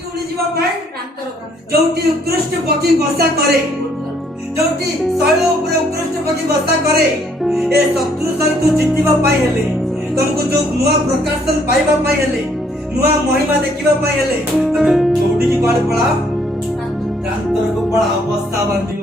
उठी उड़ी जीवा पाए जोटी उत्कृष्ट पक्षी बसा करे जोटी शैल ऊपर उत्कृष्ट पक्षी बसा करे ए शत्रु सहित जितिबा पाई हेले तुमको जो नुआ प्रकाशन पाइबा पाई हेले नुआ महिमा देखिबा पाई हेले तमे जोटी की बाड़ पड़ा क्रांतर को बड़ा अवस्था बांधी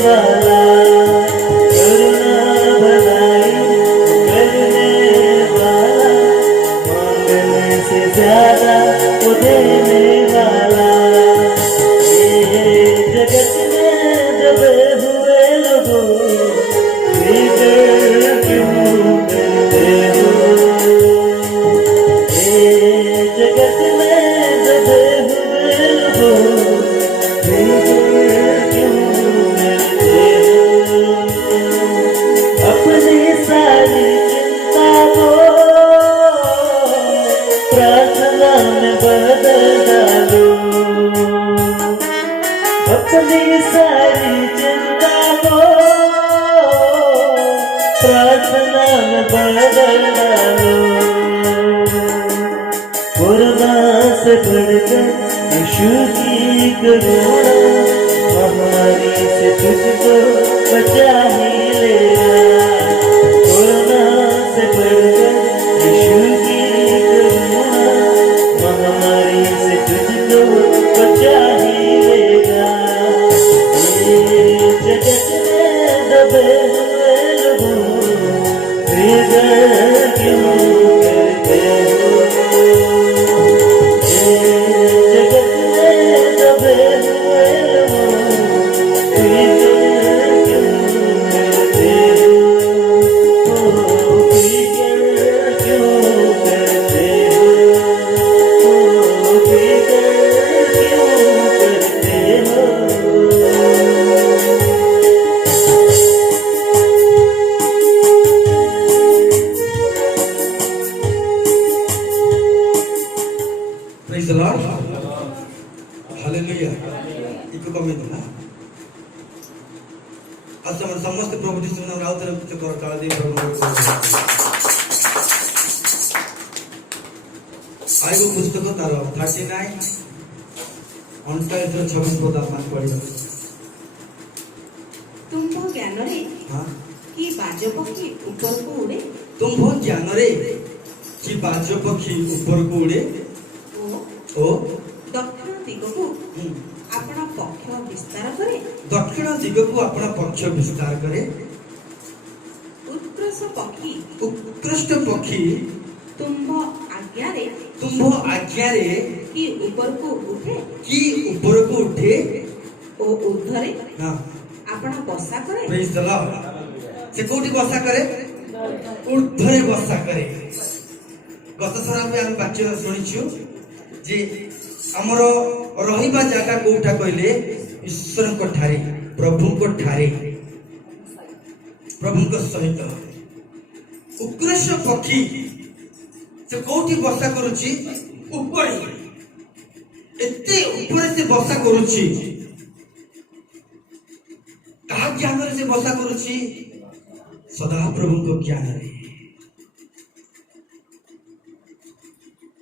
वाला, करुणा भलाई करने वाला, मांगने से ज्यादा वो देने वाला। ये जगत में दबे हुए लोगों फिकर क्यों करते हो? ये जगत में दबे हुए लोगों फिकर क्यों करते हो? अपनी सारी चिंता को प्रार्थना में बदल डालो, अपनी सारी चिंता को प्रार्थना में बदल डालो। कोरोना से बढ़कर यीशु की करुणा, महामारी से तुझको बचा ही लेगा। कोरोना से बढ़कर यीशु की करुणा, महामारी से तुझको बचा ही लेगा। ये जगत में दबे हुए लोगों फिकर क्यों करते हो? ये जगत में दबे हुए लोगों फिकर क्यों करते हो? फिकर क्यों करते हो? फिकर क्यों करते हो? Praise the Lord. Hallelujah. इको कमी दो ना। आज हम समस्त प्रभु जी सुनने और आउटर कुछ कर काल दी प्रभु को। आइगो पुस्तक तार 39 29 26 पद आपन पढ़ियो। तुम ज्ञान रे हां कि बाजो पक्षी ऊपर को उड़े, तुम ज्ञान रे कि बाजो पक्षी ऊपर को उड़े ओ ओ दक्षिण दिगको अपना पक्ष विस्तार करे, दक्षिण दिगको अपना पक्ष विस्तार करे। उत्कृष्ट पक्षी तुम्भ आज्ञा रे कि ऊपर को उठे ओ ऊर्ध्वरे हां अपना बसा करे। Praise the Lord. से कोठी बसा करे? ऊर्ध्वरे बसा करे। गत थर हम वाक्य शुणिछु जे हमर रहिबा जागा कोठा कहले ईश्वर को ठारे, प्रभु को ठारे, प्रभु को सहित। उत्कृष्ट पक्षी से कोठी बसा करूची? ऊपर, एते ऊपर से बसा करूची। का ज्ञान से बसा करूची? सदा प्रभु को ज्ञान रे।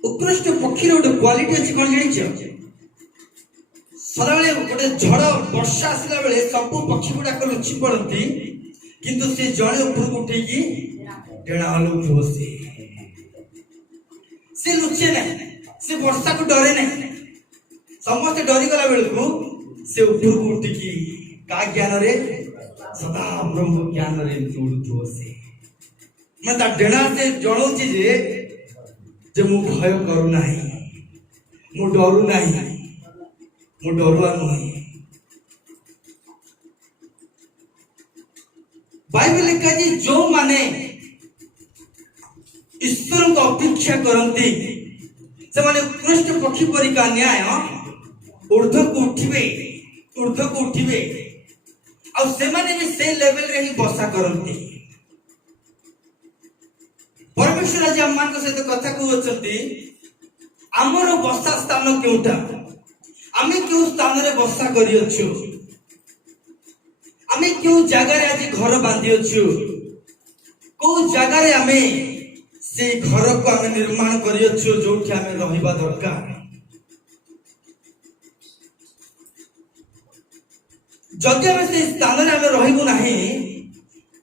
उत्कृष्ट पक्षी गोटे क्वालिटी अच्छी कौन जान? सदाबले गोटे झड़ वर्षा आसला बेले सब पक्षी गुड़ाक लुचि पड़ती, किंतु से जड़े ऊपर उठे डेणा हलुथो। से लुचे ना, से वर्षा को डरे ना। समस्त डरी गला बेलू से ऊपर उठिकी का ज्ञान रे? सदा ब्रह्म ज्ञान रे उड़ुथो। से मैं डेणा से जनाऊँ जे मु भय करू नाही, मु डरू नाही, मु डरुआ नुहे। बाइबल लिखा जी जो माने ईश्वर को अपेक्षा करती से माने उत्कृष्ट पक्षी परिका न्याय ऊर्ध्व को उठिबे और से माने भी से लेवल रे ही बसा करती। परमेश्वर आज हम मान सहित कथा कहते आमर बसा स्थान केउटा, आमे क्यों स्थान रे बसा करी अछु, आमे क्यों जगह रे आज घर बांधी अछु, को जगह रे आमे से घर को आमे निर्माण करी अछु जोठी आमे रहिबा दरकार। जदि आमे से स्थान रे आमे रहिबु नाही,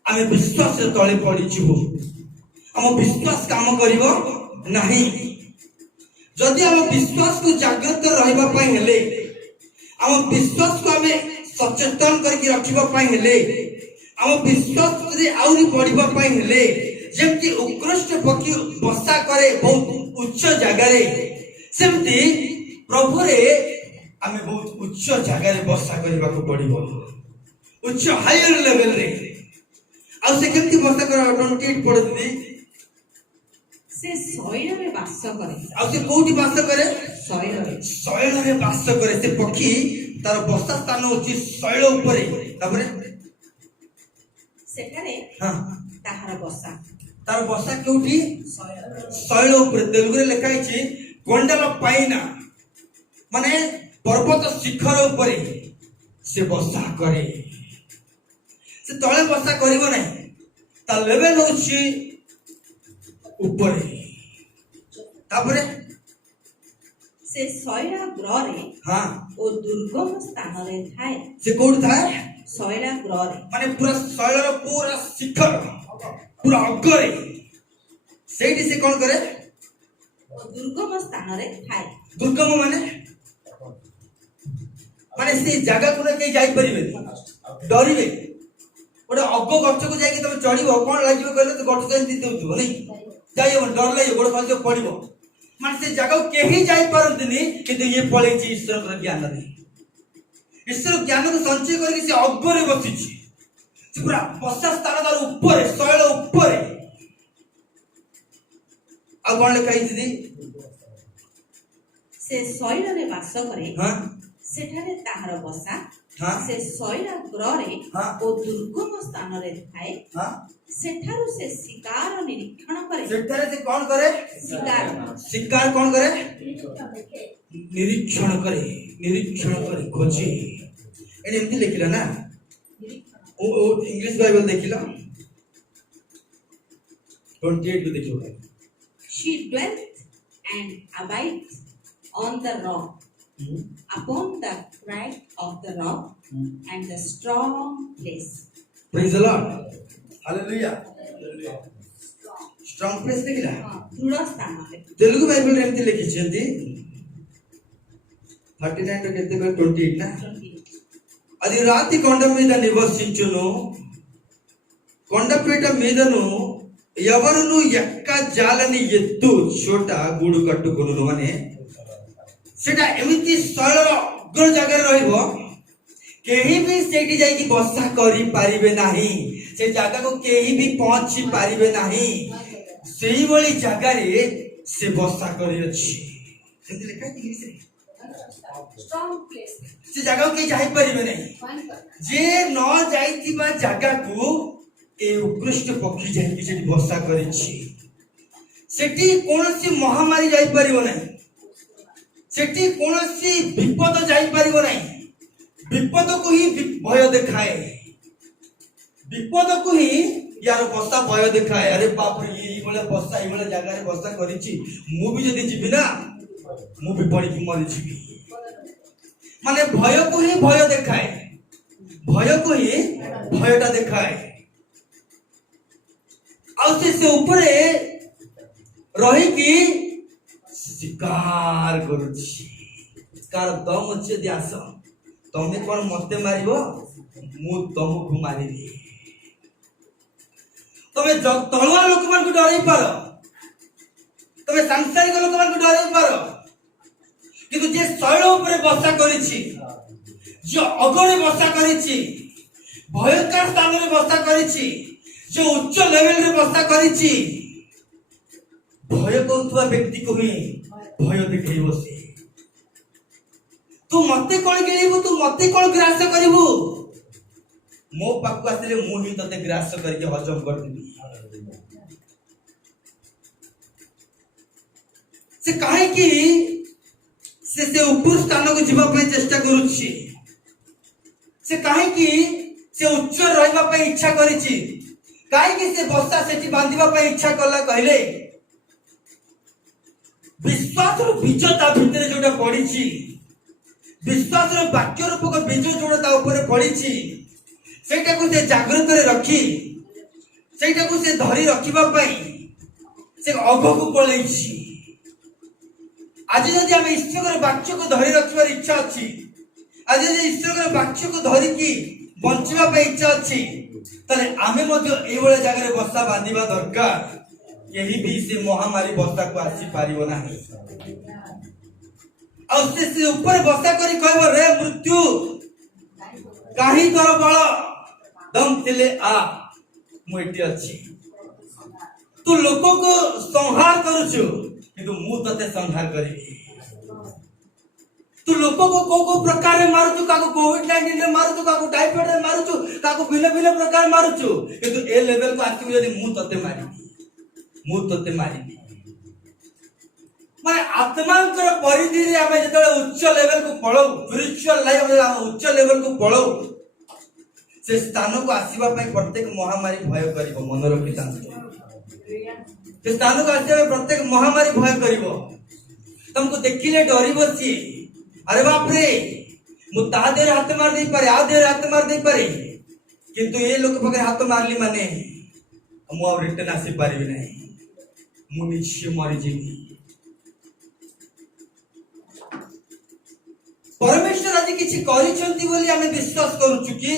आमे विश्वास रे तळे पड़ी जिवु, आम विश्वास काम करिवो नाही। जदि आम विश्वास को जागृत रहिबा पई हेले, आम विश्वास को आमे सचेतन करके रखिबा पई हेले हम विश्वास रे आउरी बढ़िबा पई हेले जेमति उत्कृष्ट पक्षी बसा करे बहुत उच्च जगह रे सेमति प्रभु रे आमे बहुत उच्च जगह रे बसा करबा को पड़िबो उच्च हायर लेवल रे आ से केमति बसा कर 28 पड़ती से शैल रे वास करे आ से कोठी वास करे शैल रे वास करे से पक्षी तार बसा स्थान होची शैल ऊपर तापरे सेठारे हां ताहार बसा तार बसा केउठी शैल ऊपर तेलुगु रे लिखा हिची कोंडल पाइना माने पर्वत शिखर ऊपर से बसा करे से तळे बसा करिवो नै ता लेवल होची ऊपर तापरे से शैल ग्रह रे हां ओ दुर्गम स्थान रे थाए से कोड थाए शैल ग्रह रे माने पूरा शैलर पूरा शिखर पूरा अग्रे सेठी से कोन करे ओ दुर्गम स्थान रे थाए दुर्गम माने माने से जगह को के जाई परिबे डरिबे ओडा अग्गो गच्छ को जाई कि तुम चढ़ीबो कोन लागिबो कहले तो गच्छ जाई दितौ नहीं जाइबो डर लागिबो गोड़ खसो पड़िबो माने से जगह केही जाई परंतनी किंतु ये पळे छी ईश्वर र ज्ञान नहीं ईश्वर ज्ञान को संचय करके से अग्गरे बसी छी से पूरा बसा स्थान तार ऊपर शैल ऊपर आ कोन लिखाई दीदी से शैल रे वास करे हां सेठारे ताहार बसा हां से शैल ग्रह रे हाँ। ओ दुर्गम स्थान रे थाए हां सेठारु से शिकार निरीक्षण करे सेठारे से कोन करे शिकार कोन करे निरीक्षण करे खोजे एने एमती लिखिला ना ओ इंग्लिश बाइबल देखिला 28 में देखियो she dwelt and abides on the rock upon the crag of the rock and the strong place praise the lord hallelujah strong place देखिला दृढ़ स्थान रे तेलुगु बाइबल रे एमती लिखिछंती 39 रे केते 28 ना అది రాతి కొండ మీద నివసించును కొండపీట మీదను ఎవరును ఎక్క జాలని ఎత్తు చోట గూడు కట్టుకొనును అనే सेटा एमिति शैलर अग्र जगह रहइबो केही भी सेठी जाई कि बसा करी पारिबे नाही से जगह को केही भी पहुंची पारिबे नाही सेही वाली जगह रे से बसा करी अछि सेति लिखा इंग्लिश रे strong place से जगह के जाई पारिबे नहीं जे न जाईतिबा जगह को ए उत्कृष्ट पक्षी जाई कि सेठी बसा करिछि सेठी कोनसी महामारी जाई पारिबो नहीं सेठी कोनसी विपद जाई पारिबो नहीं विपद को ही भय देखाए विपद को ही यार बसा भय देखाए अरे बाप रे ये बोले बसा ई बोले जगह रे बसा करिछि मु भी जदी जिबि ना मु भी पड़ी कि मरि जिबि माने भय को ही भय देखाए भय को ही भयटा देखाए आ से ऊपर रही कि शिकार करुछि कार दम अछि दियास तमे कोन मते मारिबो मु तमको मारिबी तमे तलवा लोक मान को डरै पारो तमे सांसारिक लोक मान को डरै पारो किंतु जे शैल ऊपर बसा करिछि जे अगरे बसा करिछि भयंकर स्थान रे बसा करिछि जे उच्च लेवल रे बसा करिछि भय करथुवा व्यक्ति को ही भय देखैबो से तू मते कोन गेलिबो तू मते कोन ग्रास करिबो मो पाकु आसले मु ही तते ग्रास करके हजम कर देबी से काहे कि से ऊपर स्थान को जीवा पे चेष्टा करूछि से काहे कि से उच्च रहबा पे इच्छा करिछि काहे कि से बस्ता सेठी बांधिबा पे इच्छा करला कहले विश्वास रो बीज ता भितरे जोटा पड़ीछि विश्वास रो वाक्य रूपक बीज जोटा ता ऊपर पड़ीछि सेटा को से जागृत रे रखी सेटा को से धरी रखिबा पई से अगो को पळैछि आज जदि हम ईश्वर वाक्य को धरी रखिबार इच्छा अछि आज यदि ईश्वर वाक्य को धरिकी बंचिबा पे इच्छा अच्छी ताले आमे मध्य एवळे जगह बसा बांधिबा दरकार केही भी से महामारी बसा को आसी पारिबो नाही और से ऊपर बसा करी कहबो रे मृत्यु काहे तोर बळ दम थिले आ मु एटी अछि तू लोको को संहार करूछु किंतु मु तते संहार करिबी तू लोको को को प्रकार रे मारुछु काको कोविड-19 रे मारुछु काको टाइफाइड रे मारुछु काको भिन्न भिन्न प्रकार मारुछु किंतु ए लेवल को आसी यदि मु तते मारिबी माने आत्मांकर परिधि रे आमे जतले उच्च लेवल को पळौ स्पिरिचुअल लाइफ रे हम उच्च लेवल को पळौ से स्थान को आसीबा पई प्रत्येक महामारी भय करिवो मन रखिता से स्थान को आसीबा प्रत्येक महामारी भय करिवो तुमको देखिले डरिबो सी अरे बाप रे मु ता देर हाथ मार दे पारे आ देर हाथ मार दे पारे किंतु ये लोग पकड़ हाथ मारली माने मु अब रिटर्न आसी पारिबी नहीं मु निश्चय मरि जेबी परमेश्वर आज किछि करिसंती बोली हमें विश्वास करूछु कि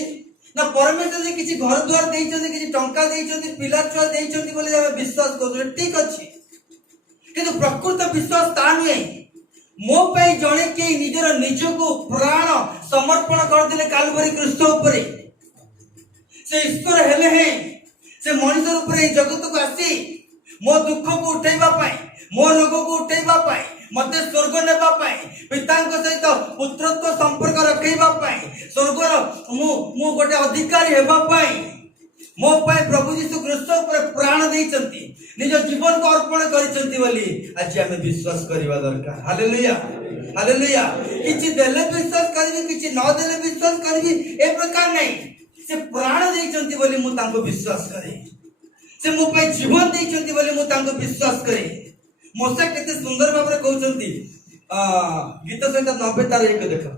ना परमेश्वर जे किछि घर द्वार देइछन्ती किछि टंका देइछन्ती पिला छुआ देइछन्ती बोली हमें विश्वास करूछु ठीक अछि किंतु प्रकृत विश्वास ता नै मो पे जणे के निजर निज को प्राण समर्पण कर दिले कालवरी क्रूस ऊपर से ईश्वर हेले हैं से मनुष्य ऊपर जगत को आसी मो दुख को उठेबा पाई मो रोग को उठेबा पाई मते स्वर्ग नेबा पाई पितांक सहित पुत्रत्व संपर्क रखैबा पाई स्वर्गर मु गोटे अधिकारी हेबा पाई मो पाई प्रभु यीशु क्रूस ऊपर प्राण देइचंती निज जीवन को अर्पण करिसंती बोली आज हमें विश्वास करबा दरकार हालेलुया हालेलुया किछि देले विश्वास करबी किछि न देले विश्वास करबी ए प्रकार नहीं से प्राण देइचंती बोली मु तांको विश्वास करे से मो पाई जीवन देइचंती बोली मु तांको विश्वास करे मोसे केते सुंदर भाबरे कहउचंती गीत संहिता 90 तार 1 देखो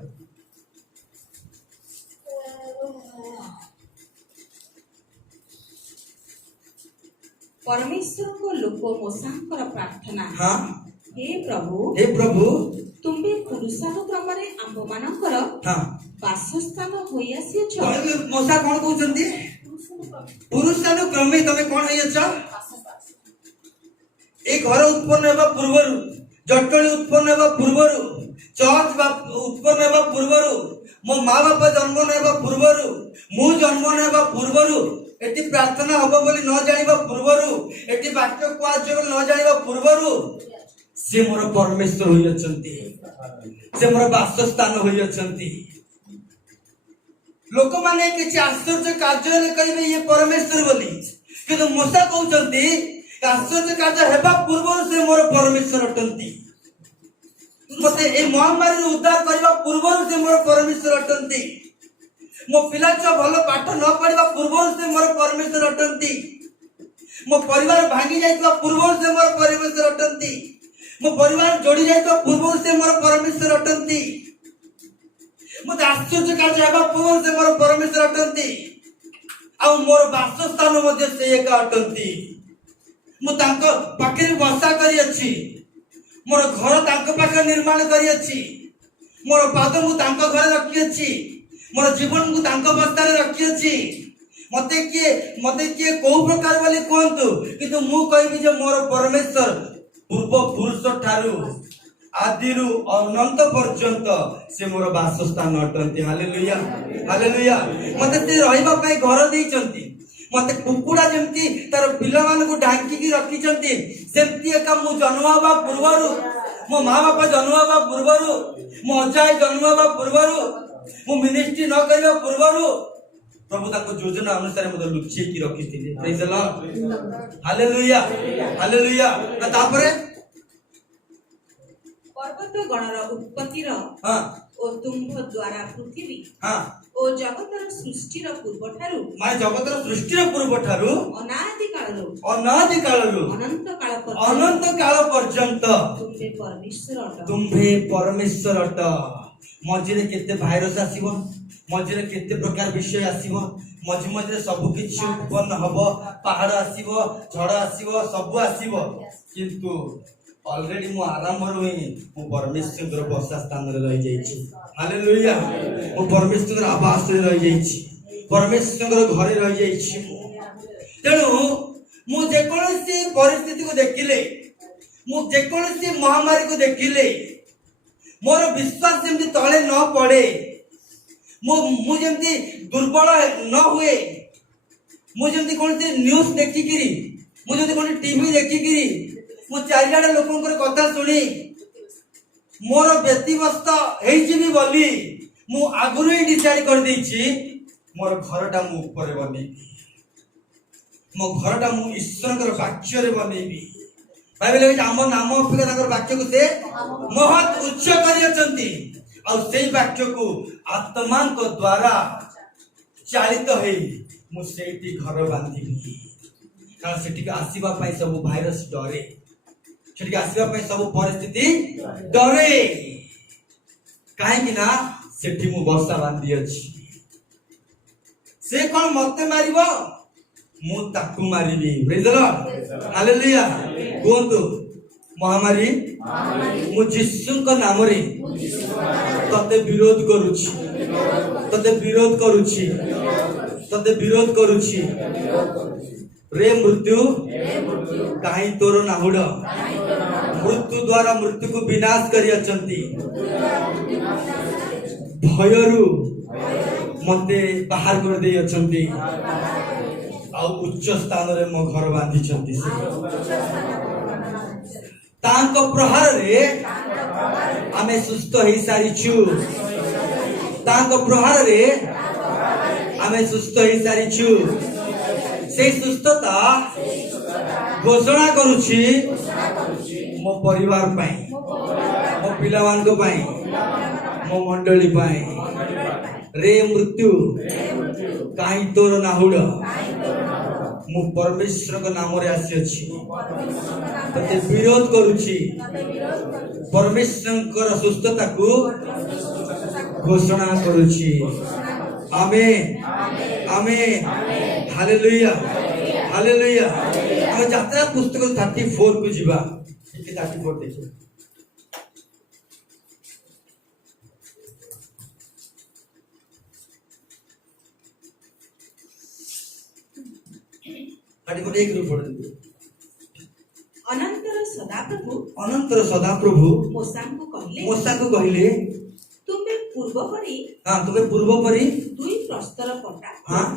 परमेश्वर को लोक मोसांकर प्रार्थना हां हे प्रभु तुम्बे पुरुषानुक्रम रे आंब मानकर हां वासस्थान होई आसी छ मोसा कोन कहउचंती पुरुषानुक्रमे तमे कोन होई छ ए घर उत्पन्न हेबा पूर्वरु जटणी उत्पन्न हेबा पूर्वरु चर्च उत्पन्न हेबा पूर्वरु मो माँ बापा जन्म नेबा पूर्वरु मु जन्म नेबा पूर्वरु एटी प्रार्थना हबो बोली न जानिबा पूर्वरु एटी वाक्य क्वाज बोली न जानिबा पूर्वरु से मोर परमेश्वर होई अछंती से मोर वासस्थान होई अछंती लोक माने किछि आश्चर्य कार्य ने कहिबे ये परमेश्वर बोली किंतु मूसा कहउचंती आश्चर्य कार्य हेबा पूर्वरु से मोर परमेश्वर अटंती मते ए महामारी उद्धार करबा पूर्वरु से मोर परमेश्वर अटंती मो पिला छ भलो पाठ न पढिबा पूर्वरु से मोर परमेश्वर अटंती मो परिवार भांगी जाइतबा पूर्वरु से मोर परमेश्वर अटंती मो परिवार जोड़ी जाइतबा पूर्वरु से मोर परमेश्वर अटंती मते आश्चर्य कार्य हेबा पूर्वरु से मोर परमेश्वर अटंती आ मोर वासस्थान मध्ये से एक अटंती मु तांको पाखे बसा करी अछि मोर घर तांको पाखे निर्माण करी अछि मोर पाद मु तांको घर रखी अछि मोर जीवन को तांको बस्तारे रखी अछि मते के को प्रकार वाली कोंतु किंतु मु कहबी जे मोर परमेश्वर पूर्व पुरुष ठारू आदिरु अनंत पर्यंत से मोर वासस्थान अटंती हालेलुया हालेलुया मते से रहिबा पई घर देइचंती मते कुकुड़ा जेमती तार पिला मान को ढांकी की रखी चंती सेमती एका मु जन्मवा पूर्वरु मो माँ बापा जन्मवा पूर्वरु मो अजाय जन्मवा पूर्वरु मु मिनिस्ट्री न करबा पूर्वरु प्रभु ताको योजना अनुसार मते लुचि की रखिथिले praise the lord hallelujah hallelujah ना तापरे पर्वत गणर उत्पत्तिर हां ओ तुम्भ द्वारा पृथ्वी हां ओ जगतर सृष्टिर पूर्व ठारू माने जगतर सृष्टिर पूर्व ठारू अनादि कालरो अनंत काल पर्यंत तुम्भे परमेश्वर अट मझिरे केते भाइरस आसीबो मझिरे केते प्रकार विषय आसीबो मझि मझिरे सब किछि उत्पन्न हबो पहाड़ आसीबो झड़ आसीबो सब आसीबो किंतु ऑलरेडी मु आरंभ रू ही मु परमेश्वर बसा स्थान रे रही जाइछि हालेलुया मु परमेश्वर आवास रे रही जाइछि परमेश्वर घरे रही जाइछि तेणु मु जे कोनोसी परिस्थिति को देखिले मु जे कोनोसी महामारी को देखिले मोर विश्वास जेमती तळे न पड़े मु जेमती दुर्बल न हुए मु जेमती कोनोसी न्यूज़ देखिकिरी मु जेमती कोन टीवी देखिकिरी मु चारियाडे लोकंकर कथा सुनी मोर व्यतिव्यस्त हेइछि बोली मु आगुरु ही डिसाइड कर देछि मोर घरटा मु ऊपर बनेबी मो घरटा मु ईश्वरकर वाक्य रे बनेबी बाइबल कहै हम नाम अपेक्षा ताकर वाक्य को से महत उच्च करियछंती और सेही वाक्य को आत्मा को द्वारा चालित है मु सेठी घर बांधिबी कारण सेठी के आसीबा पई सब भाइरस डरे सेठी के आसीबा पई सब परिस्थिति डरे काहे कि ना सेठी मु बसा बांधी अछि से कोन मते मारिबो मु ताकू मारिबी प्रेज द लॉर्ड हालेलुया कोंतु महामारी मु यीशु को नाम रे तते विरोध करूछि रे मृत्यु काहे तोर नाहुड मृत्यु द्वारा मृत्यु को विनाश करि अछंती भयरु मते बाहर कर दे अछंती आ उच्च स्थान रे मो घर बांधी छंती तांको प्रहार रे आमे सुस्त होई सारिछु तांको प्रहार रे आमे सुस्त होई सारिछु से सुस्तता घोषणा करूछि मो परिवार पई मो पिलावान को पई मो मंडली पई रे मृत्यु काई तोर नाहुड मु परमेश्वर को नाम रे आसी अछि तते विरोध करूछि परमेश्वर को सुस्थता को घोषणा करूछि आमेन आमेन हालेलुया हालेलुया हम यात्रा पुस्तक 34 को जीवा 34 देखिए एक रूप अनंतर सदाप्रभु मूसा को कहले तुमे पूर्व परी दुई प्रस्तर पटा हां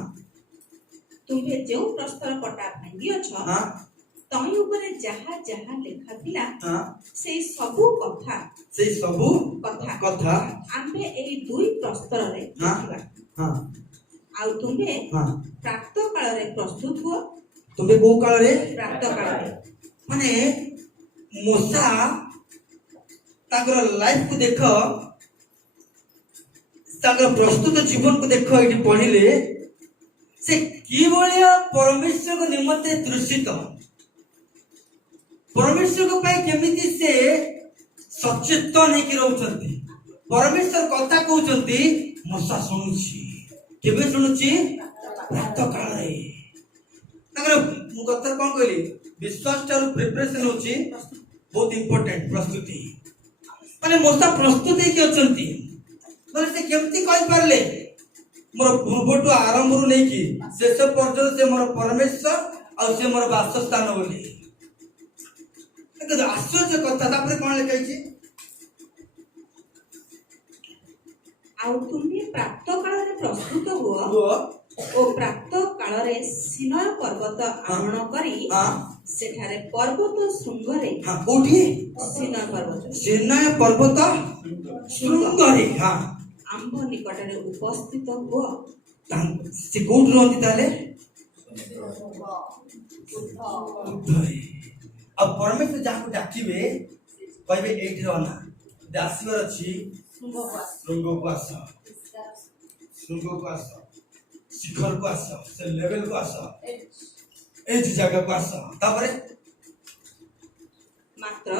तुमे जो प्रस्तर पटा भांगी अछ हां तई ऊपर जहा जहा लेखा थिला हां से सब कथा आम्बे एई दुई प्रस्तर रे लिखिबा हां आउ तुमे हां प्राप्त काल रे प्रस्तुत हो तुमे को काल रे प्राप्त काल रे माने मूसा ताकर लाइफ को देखो ताकर प्रस्तुत जीवन को देखो एठी पढिले से की भलिया परमेश्वर को निमंत्रण तृषित परमेश्वर को पाई केमिति से सचेतन है कि रहउछंती परमेश्वर कथा कहउछंती मूसा सुनुछि केबे सुनुछि प्रातः काल रे ताकर मु कथा कोन कहली विश्वास टार प्रिपरेशन होछि बहुत इंपोर्टेंट प्रस्तुति माने मूसा प्रस्तुति के अछंती माने से केमति कहि परले मोर पूर्वटु आरंभ रु नै कि शेष पर्यंत से मोर परमेश्वर और से मोर वासस्थान बोली एक आश्चर्य कथा तापर कोन लिखाई छी आउ तुमे प्राप्त काल रे प्रस्तुत हो ओ प्राप्त काल रे सिनय पर्वत आरोहण करी सेठारे पर्वत शृंगरे कोठी सिनय पर्वत शृंगरे आंभ निकटरे उपस्थित हो से कोठ रहती ताले अब परमेश्वर जाको डाकिबे कहबे एठी रहना दासीवर अछि शृंग को आस शिखर को आस से लेवल को आस एज जगह को आस तापरे मात्र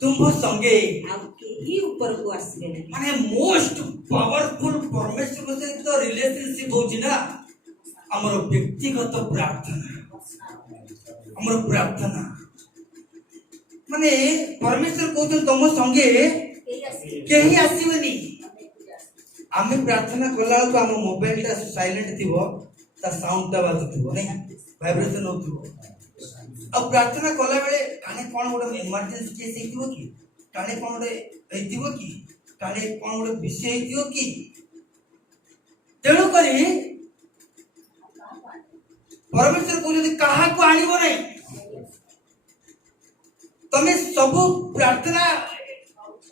तुम संगे आ केही ऊपर को आसीबे नै माने मोस्ट पावरफुल परमेश्वर को से तो रिलेशनशिप होची ना हमर व्यक्तिगत प्रार्थना माने परमेश्वर कहते तुम संगे केही आसीबनी आमे प्रार्थना कला को हम मोबाइल टा साइलेंट थिबो ता साउंड ता बाजुथिबो नै वाइब्रेशन होथिबो अब प्रार्थना कला बेले काने कोन गोटे इमरजेंसी केस हेतिबो कि काने कोन गोटे हेतिबो कि काने कोन गोटे विषय हेतिबो कि तेणु करी परमेश्वर कहते कहा को आनिबो नै तमे सब प्रार्थना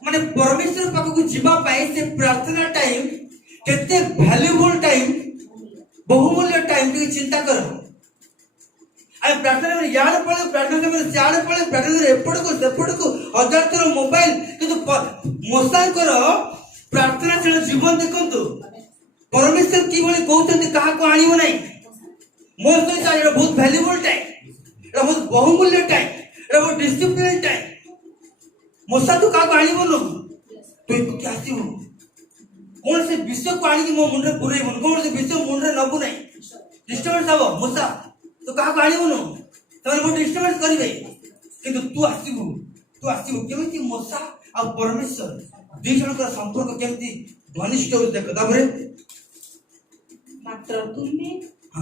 माने परमेश्वर पाखक जीवा पाए से प्रार्थना टाइम केते वैल्यूबल टाइम बहुमूल्य टाइम की चिंता कर आ प्रार्थना में यार पड़े प्रार्थना में चार पड़े प्रार्थना में एपड़ को सेपड़ को हजार थर मोबाइल किंतु मोसा करो प्रार्थना से जीवन देखंतु परमेश्वर की भली कहउतंती कहा को आनिबो नै मोर सहित एटा बहुत वैल्यूबल टाइम एटा बहुत बहुमूल्य टाइम एटा बहुत डिसिप्लिन टाइम मोसा तू का आनी बोलो तू क्या आसीबो कौन से विषय को आनी मो मुंडे पुरेबो कौन से विषय मुंडे नबु नै डिस्टर्बेंस हबो मोसा तू का आनी बोलो तने बहुत डिस्टर्बेंस करिवे किंतु तू आसीबो केमिति मोसा आ परमेश्वर दुई जन का संपर्क केमिति घनिष्ठ हो देखो ताबरे मात्र तुमे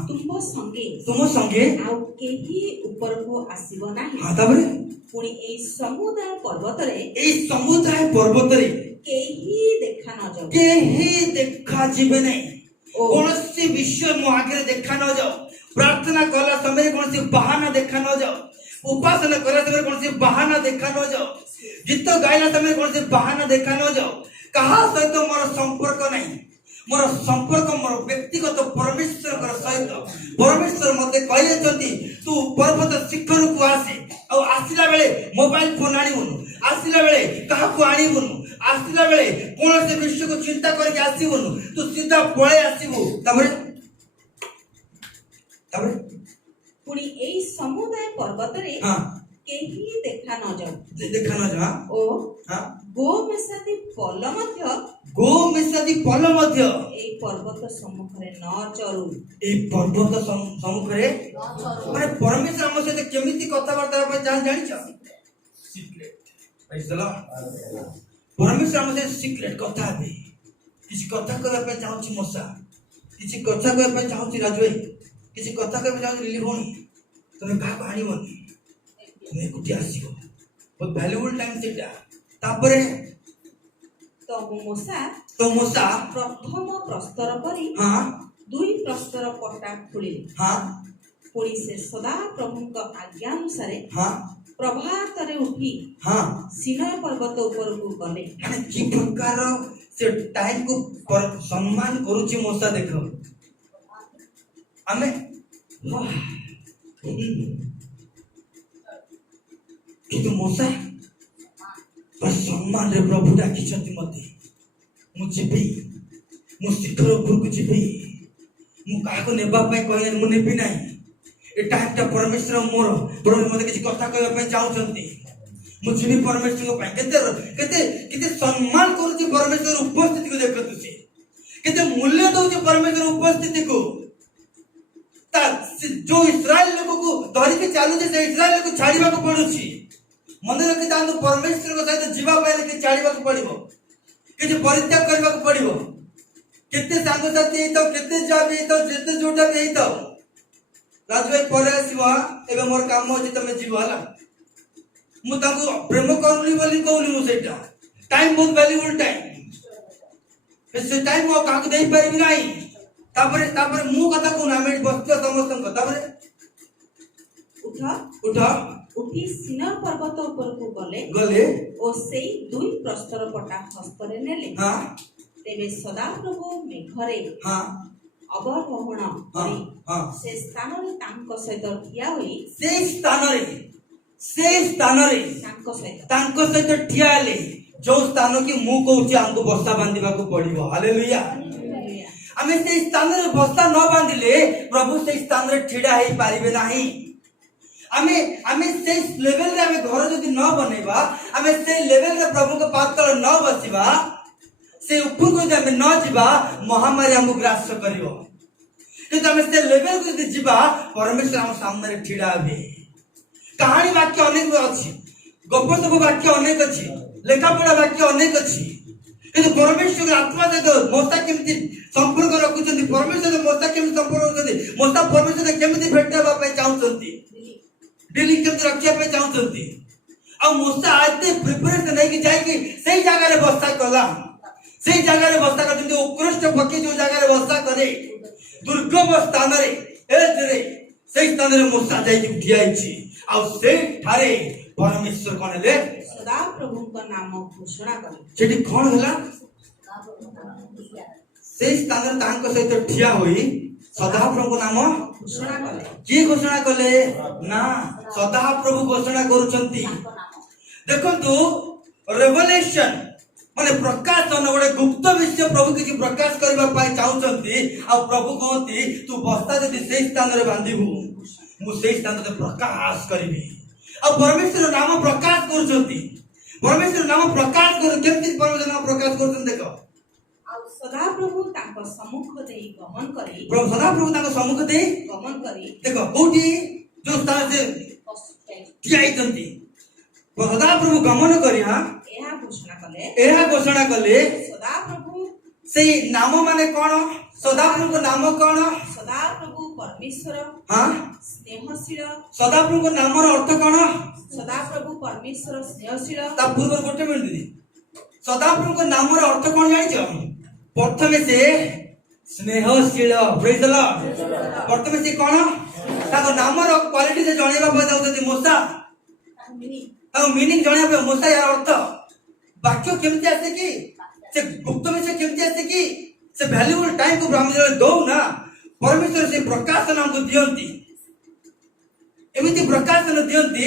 तुम संगे आउ केही ऊपर को आसीबो नाही हां ताबरे पुणी ए समुदाय पर्वत रे केही देखा जीवे नहीं कौन से विषय मो आगे देखा न जाओ प्रार्थना कला समय कौन से बहाना देखा न जाओ उपासना कला समय कौन से बहाना देखा न जाओ गीत गाइला समय कौन से बहाना देखा न जाओ कहा सहित मोर संपर्क नहीं मोर संपर्क मोर व्यक्तिगत परमेश्वर सहित परमेश्वर मते कहि जति तू पर्वत शिखर को आसे और आसिला बेले मोबाइल फोन आनिबुनु आसिला बेले कहा को आनिबुनु आसिला बेले कोन से विषय को चिंता करके आसीबुनु तू सीधा पळे आसीबु तबरे पुणी एई समुदाय पर्वत रे हां केही देखा न जा ओ हां गो मेसादी पल मध्य एई पर्वत सम्मुख रे न चरु एई पर्वत सम्मुख रे माने परमेश्वर हम से केमिति कथा वार्ता पे जानि छ सीक्रेट पैसला परमेश्वर हम से सीक्रेट कथा बे किसी कथा कहबा पे चाहू छी मोसा किसी कथा कहबा पे चाहू छी राजू किसी कथा कहबा चाहू छी लिली होनी तमे का कहानी बनी तमे कुटी आसीबो बहुत वैल्यूबल टाइम सेटा तापरे तो मोसा प्रथम प्रस्तर परी हां दुई प्रस्तर पटा खुली हां पुणी से सदा प्रभुक आज्ञा अनुसार हां प्रभात रे उठी हां सिनाई पर्वत ऊपर को गले माने की प्रकार से टाइम को सम्मान करूची मोसा देखो हमें किंतु मोसा पर सम्मान रे प्रभु डाकी छथि मते मु जेबी मु शिखर ऊपर को जेबी मु काको नेबा पय कहले मु नेबी नाही ए टाइम ता परमेश्वर मोर प्रभु मते किछि कथा कहबा पय चाहू छथि मु जेबी परमेश्वर को पय केते सम्मान करूची परमेश्वर उपस्थिति को देखत छी केते मूल्य दउची परमेश्वर उपस्थिति को ता जो इस्राएल लोग को धरि के चालू जे इस्राएल को छाड़ीबा को पड़ुची मन रखि तांतु परमेश्वर को सहित जीवा पाए के छाड़ीबा को पड़िबो कि परित्याग करबा को पड़िबो केते सांग साथी हेतो केते जाबी हेतो जेते जोटा भी हेतो राजू भाई परे आसीबा एबे मोर काम होची तमे जीव हला मु ताको प्रेम करली बोली कहली मु सेटा टाइम बहुत वैल्यूबल टाइम से टाइम मो काको देई पारिबी नाही तापरे मु कथा को नामे बस्तिया समस्त को तापरे उठा उठी सिनाई पर्वत ऊपर को गले ओ सेई दुई प्रस्तर पटा हस्तरे नेले हां तेबे सदा प्रभु मेघरे हां अवरोहण करी हां से स्थान रे तांको सहित ठिया होई से स्थान रे तांको सहित ठिया ले जो स्थान की मु कहूची हमको बस्ता बांधिबा को पड़िबो हालेलुया हमें से स्थान रे बस्ता न बांधिले प्रभु से स्थान रे ठिडा हेई पारिबे नाही हमें से लेवल रे हमें घर जदी न बनेबा हमें से लेवल रे प्रभु के पाद तले न बसिबा से ऊपर को जब न जीवा महामारी हमको ग्रास करियो किंतु हमें से लेवल को जदी जीवा परमेश्वर हम सामने ठिडा बे कहानी वाक्य अनेक अछि गप सब वाक्य अनेक अच्छी लेखापढ़ा वाक्य अनेक अच्छी किंतु परमेश्वर आत्मा सहित मोसा केमती संपर्क रखुଛନ୍ତି परमेश्वर मोसा केमती संपर्क रखुଛନ୍ତି मोसा परमेश्वर केमती भेट हेबा ପାଇଁ चाहुଛନ୍ତି डीलिंग केमती रखिया ପାଇଁ चाहुଛନ୍ତି आ मोसा आते प्रिपरेशन है कि जाई कि सही जगह रे बस्ता कला सही जगह रे बस्ता कर जेमती उत्कृष्ट पक्षी जो जगह रे बस्ता करे दुर्गम स्थान रे एज रे सही स्थान रे मोसा जाई कि ठियाइछि आ से ठारे परमेश्वर कोन ले सदा प्रभु का नाम घोषणा करे सेठी कोन होला से स्थान रे तांको सहित ठिया होई सदा प्रभु नाम घोषणा करे की घोषणा कले ना सदा प्रभु घोषणा करूछंती देखंतु रेवलेशन माने प्रकाशन गोटे गुप्त विषय प्रभु किसी प्रकाश करबा पाई चाहुचंती आ प्रभु कहती तू बस्ता जदि से स्थान रे बांधिबू मु से स्थान रे प्रकाश करबी आ परमेश्वर नाम प्रकाश करूचंती परमेश्वर नाम प्रकाश कर केमती परमेश्वर नाम प्रकाश करूचंती देखो सदा प्रभु तांको सम्मुख देई गमन करी प्रभु सदा प्रभु तांको सम्मुख दे गमन करी देखो कोठी जो स्थान से ठियाइचंती सदा प्रभु गमन करी हां एहा घोषणा कले सदा प्रभु सदा से नाम माने कोन सदा प्रभु नाम कोन सदा प्रभु परमेश्वर हां स्नेहशील सदा प्रभु नाम रो अर्थ कोन सदा प्रभु परमेश्वर स्नेहशील ता पूर्व गोटे मिनिट दी सदा प्रभु नाम रो अर्थ कोन जानि छ प्रथमे से स्नेहशील प्रेज द लॉर्ड प्रथमे से कोन ताको नाम रो क्वालिटी से जणेबा पय जाउतति मोसा ताको मीनिंग जणेबा पय मोसा यार अर्थ वाक्य केमती आसे कि से गुप्त विषय केमती आसे कि से वैल्यूबल टाइम को ब्रह्म दो ना परमेश्वर से प्रकाशन हमको दियंती एमिति प्रकाशन दियंती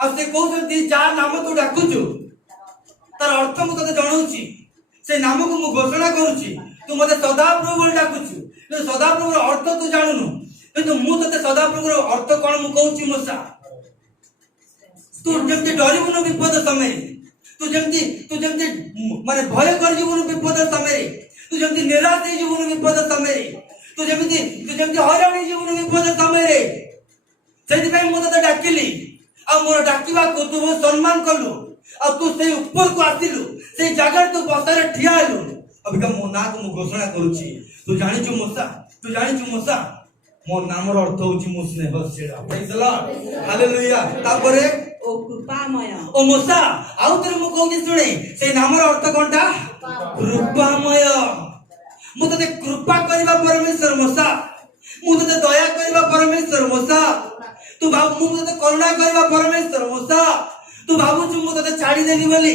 आ से कहउछंती जा नाम तू डाकुछु तार अर्थ मु तते जणाउछि से नाम को मु घोषणा करूछि तू मते सदा प्रभु बोल डाकुछु तो सदा प्रभु रो अर्थ तू जानुनु किंतु मु तते सदा प्रभु रो अर्थ कोन मु कहउछि मोसा तू जेमति डरिबुनु विपद समय तू जेमति माने भय कर जीवन विपद समय तू जेमति निराश हे जीवन विपद समय तू जेमति हैरान जीवन विपद समय सेति पय मु तते डाकिली आ मोर डाकिबा को तू सम्मान करलु आ तू से ऊपर को आतिलु से जगह तू बसारे ठिया आलु अबिका मो ना को मु घोषणा करूची तू जानिचु मोसा मो नाम रो अर्थ होची मु स्नेहशील प्रेज द लॉर्ड हालेलुया तापरे ओ कृपामय ओ मोसा आउ तरे मु कहूची सुने से नाम रो अर्थ कोनटा कृपामय मु तते कृपा करबा परमेश्वर मोसा मु तते दया करबा परमेश्वर मोसा तू बाबू मु तते करुणा करबा परमेश्वर मोसा तू बाबू मु तते छाड़ी देबी बोली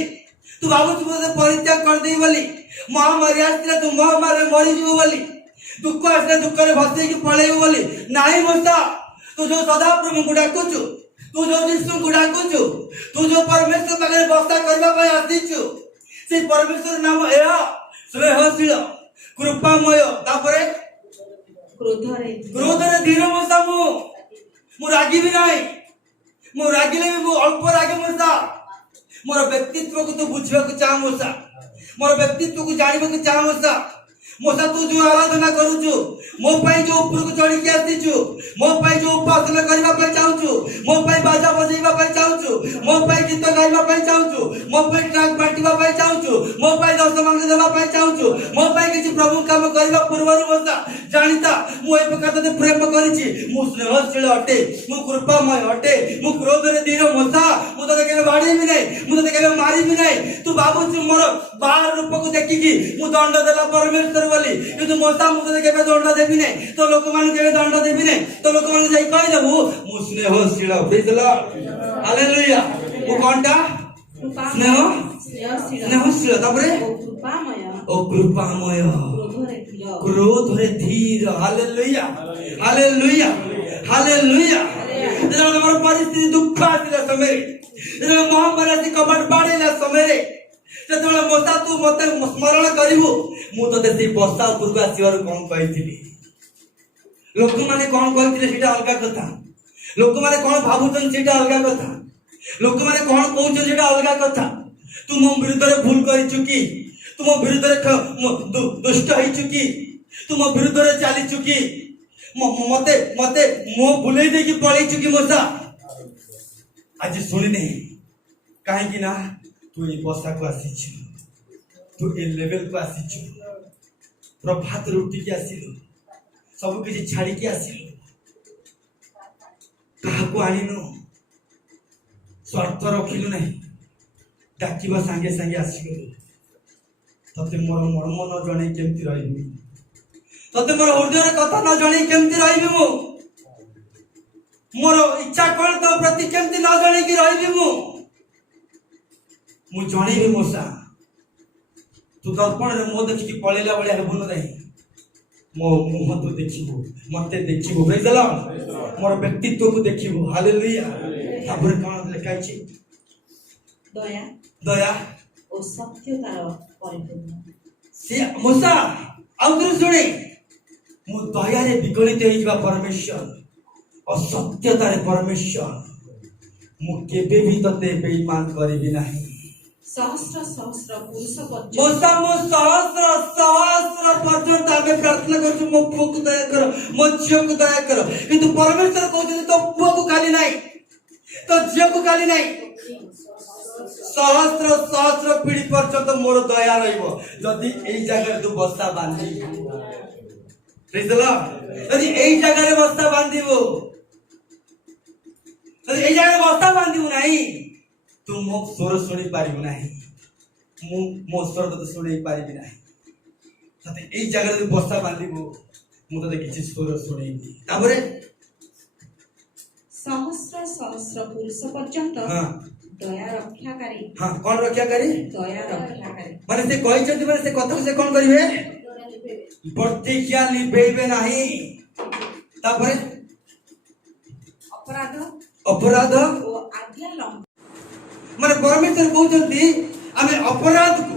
तू बाबू मु तते परित्याग कर देबी बोली महामारी आस्तिला तू महामारी मरि जीव बोली दुख आस्तिला दुख रे भसई के पळेबो बोली नाही मोसा तू जो सदा प्रभु को डाकुछु तू जो विष्णु को डाकुछु तू जो परमेश्वर पाखे बस्ता करबा पय आसीछु से परमेश्वर नाम एहा स्नेहशील कृपामय तापरे क्रोधरे धीर मोसा मु रागी भी नाही मु रागिले भी अल्प रागे मोसा मोर व्यक्तित्व को तू बुझिबा को चाह मोसा मोर व्यक्तित्व को जानिबा को चाह मोसा तू जो आराधना करूछु मो पई जो ऊपर को चढ़ी के आसीछु मो पई जो उपासना करबा पय चाहूछु मो पई बाजा बजाइबा पय चाहूछु मो पई गीत गाइबा पय चाहूछु मो पई ट्रैक बांटिबा पय चाहूछु मो पई दस मांग देबा पय चाहूछु मो पई किछि प्रभु काम करबा पूर्वरु मोसा जानिता मु ए प्रकार ते प्रेम करिछि मु स्नेहशील अटे मु कृपामय अटे मु क्रोध रे धीर मोसा मु तते केबे बाड़ी भी नै मु तते केबे मारी भी नै तू बाबू मोर बाहर रूप को देखि कि मु दंड देला परमेश्वर बोली किंतु मोसा मु तते केबे दंड देबी नै तो लोक मान केबे दंड देबी नै तो लोक मान जाई कहि देबू मु स्नेहशील प्रेज द लॉर्ड हालेलुया मु कोनटा स्नेहशील तापरे ओ कृपामय क्रोध रे धीर हालेलुया हालेलुया हालेलुया जब हमर परिस्थिति दुख आतिला समय जब महामारी कबाट बाड़ेला समय जब मोसा तू मते स्मरण करिवो मु तते से बस्ता ऊपर को आसीबार कोन कहिथिली लोक माने कोन कहिथिले सेटा अलगा कथा लोक माने कोन भाबुचन सेटा अलगा कथा लोक माने कोन कहउछ सेटा अलगा कथा तू मो विरुद्ध रे भूल करि चुकी तू मो विरुद्ध रे दुष्ट होई चुकी तू मो विरुद्ध रे चाली चुकी मते मो भूलै दे कि पळै चुकी मोसा आज सुनि नै कहीं ना तू ये बसा को आसी तू ए लेवल को आसी प्रभात उठी के आसिलु सब किसी छाड़ी के आसिलु कहा आनिनु स्वार्थ रखिलु नहीं डाकिबा सांगे सांगे आसीगलु तते मोर मर्म न जणे केमती रहिबि तते मोर हृदय कथा न जणे केमती रहिबि मोर इच्छा कोन तो प्रति केमती न जणे कि रहिबि मु जणेबि मोसा तू दर्पण रे मो देखि पळेला बळे हेबो न मो मुह तो देखिबो मते देखिबो प्रेज द लॉर्ड मोर व्यक्तित्व को देखिबो हालेलुया तापर कोन लिखा छै दया दया ଓ ସତ୍ୟତାର ପରିପୂର୍ଣ୍ଣ। से मूसा आउथरे सुने मु दया रे विगलित होई जबा परमेश्वर और सत्यता रे परमेश्वर मु केबे भी तते बेईमान करबी नाही। सहस्र सहस्र पुरुष पर्यंत मूसा मो सहस्र सहस्र पर्यंत आमे प्रार्थना करछु मो पुओ को दया करो मो झियो को दया करो किंतु परमेश्वर कहउछन तो पुओ को खाली नाही तो झियो को खाली नाही सहस्र सहस्र पीढ़ी पर्यंत मोर दया रहिबो जदि एई जगह तू बस्ता बांधी प्रेज द लॉर्ड जदि एई जगह रे बस्ता बांधीबो जदि एई जगह रे बस्ता बांधीबो नाही तू मो स्वर सुनी पारिबो नाही मो स्वर तो सुनी पारिबी नाही तते एई जगह रे बस्ता बांधीबो मु तते किछि स्वर सुनेबी तापरे सहस्र सहस्र पुरुष पर्यंत हां दया रक्षाकारी हां कौन रक्षा करी दया रक्षाकारी माने से कहि माने से कथा से कौन करिवे प्रतिज्ञा लिबेबे नाही तापरे अपराध अपराध ଓ आज्ञा लंघन माने परमेश्वर कहउछंती आमे अपराध को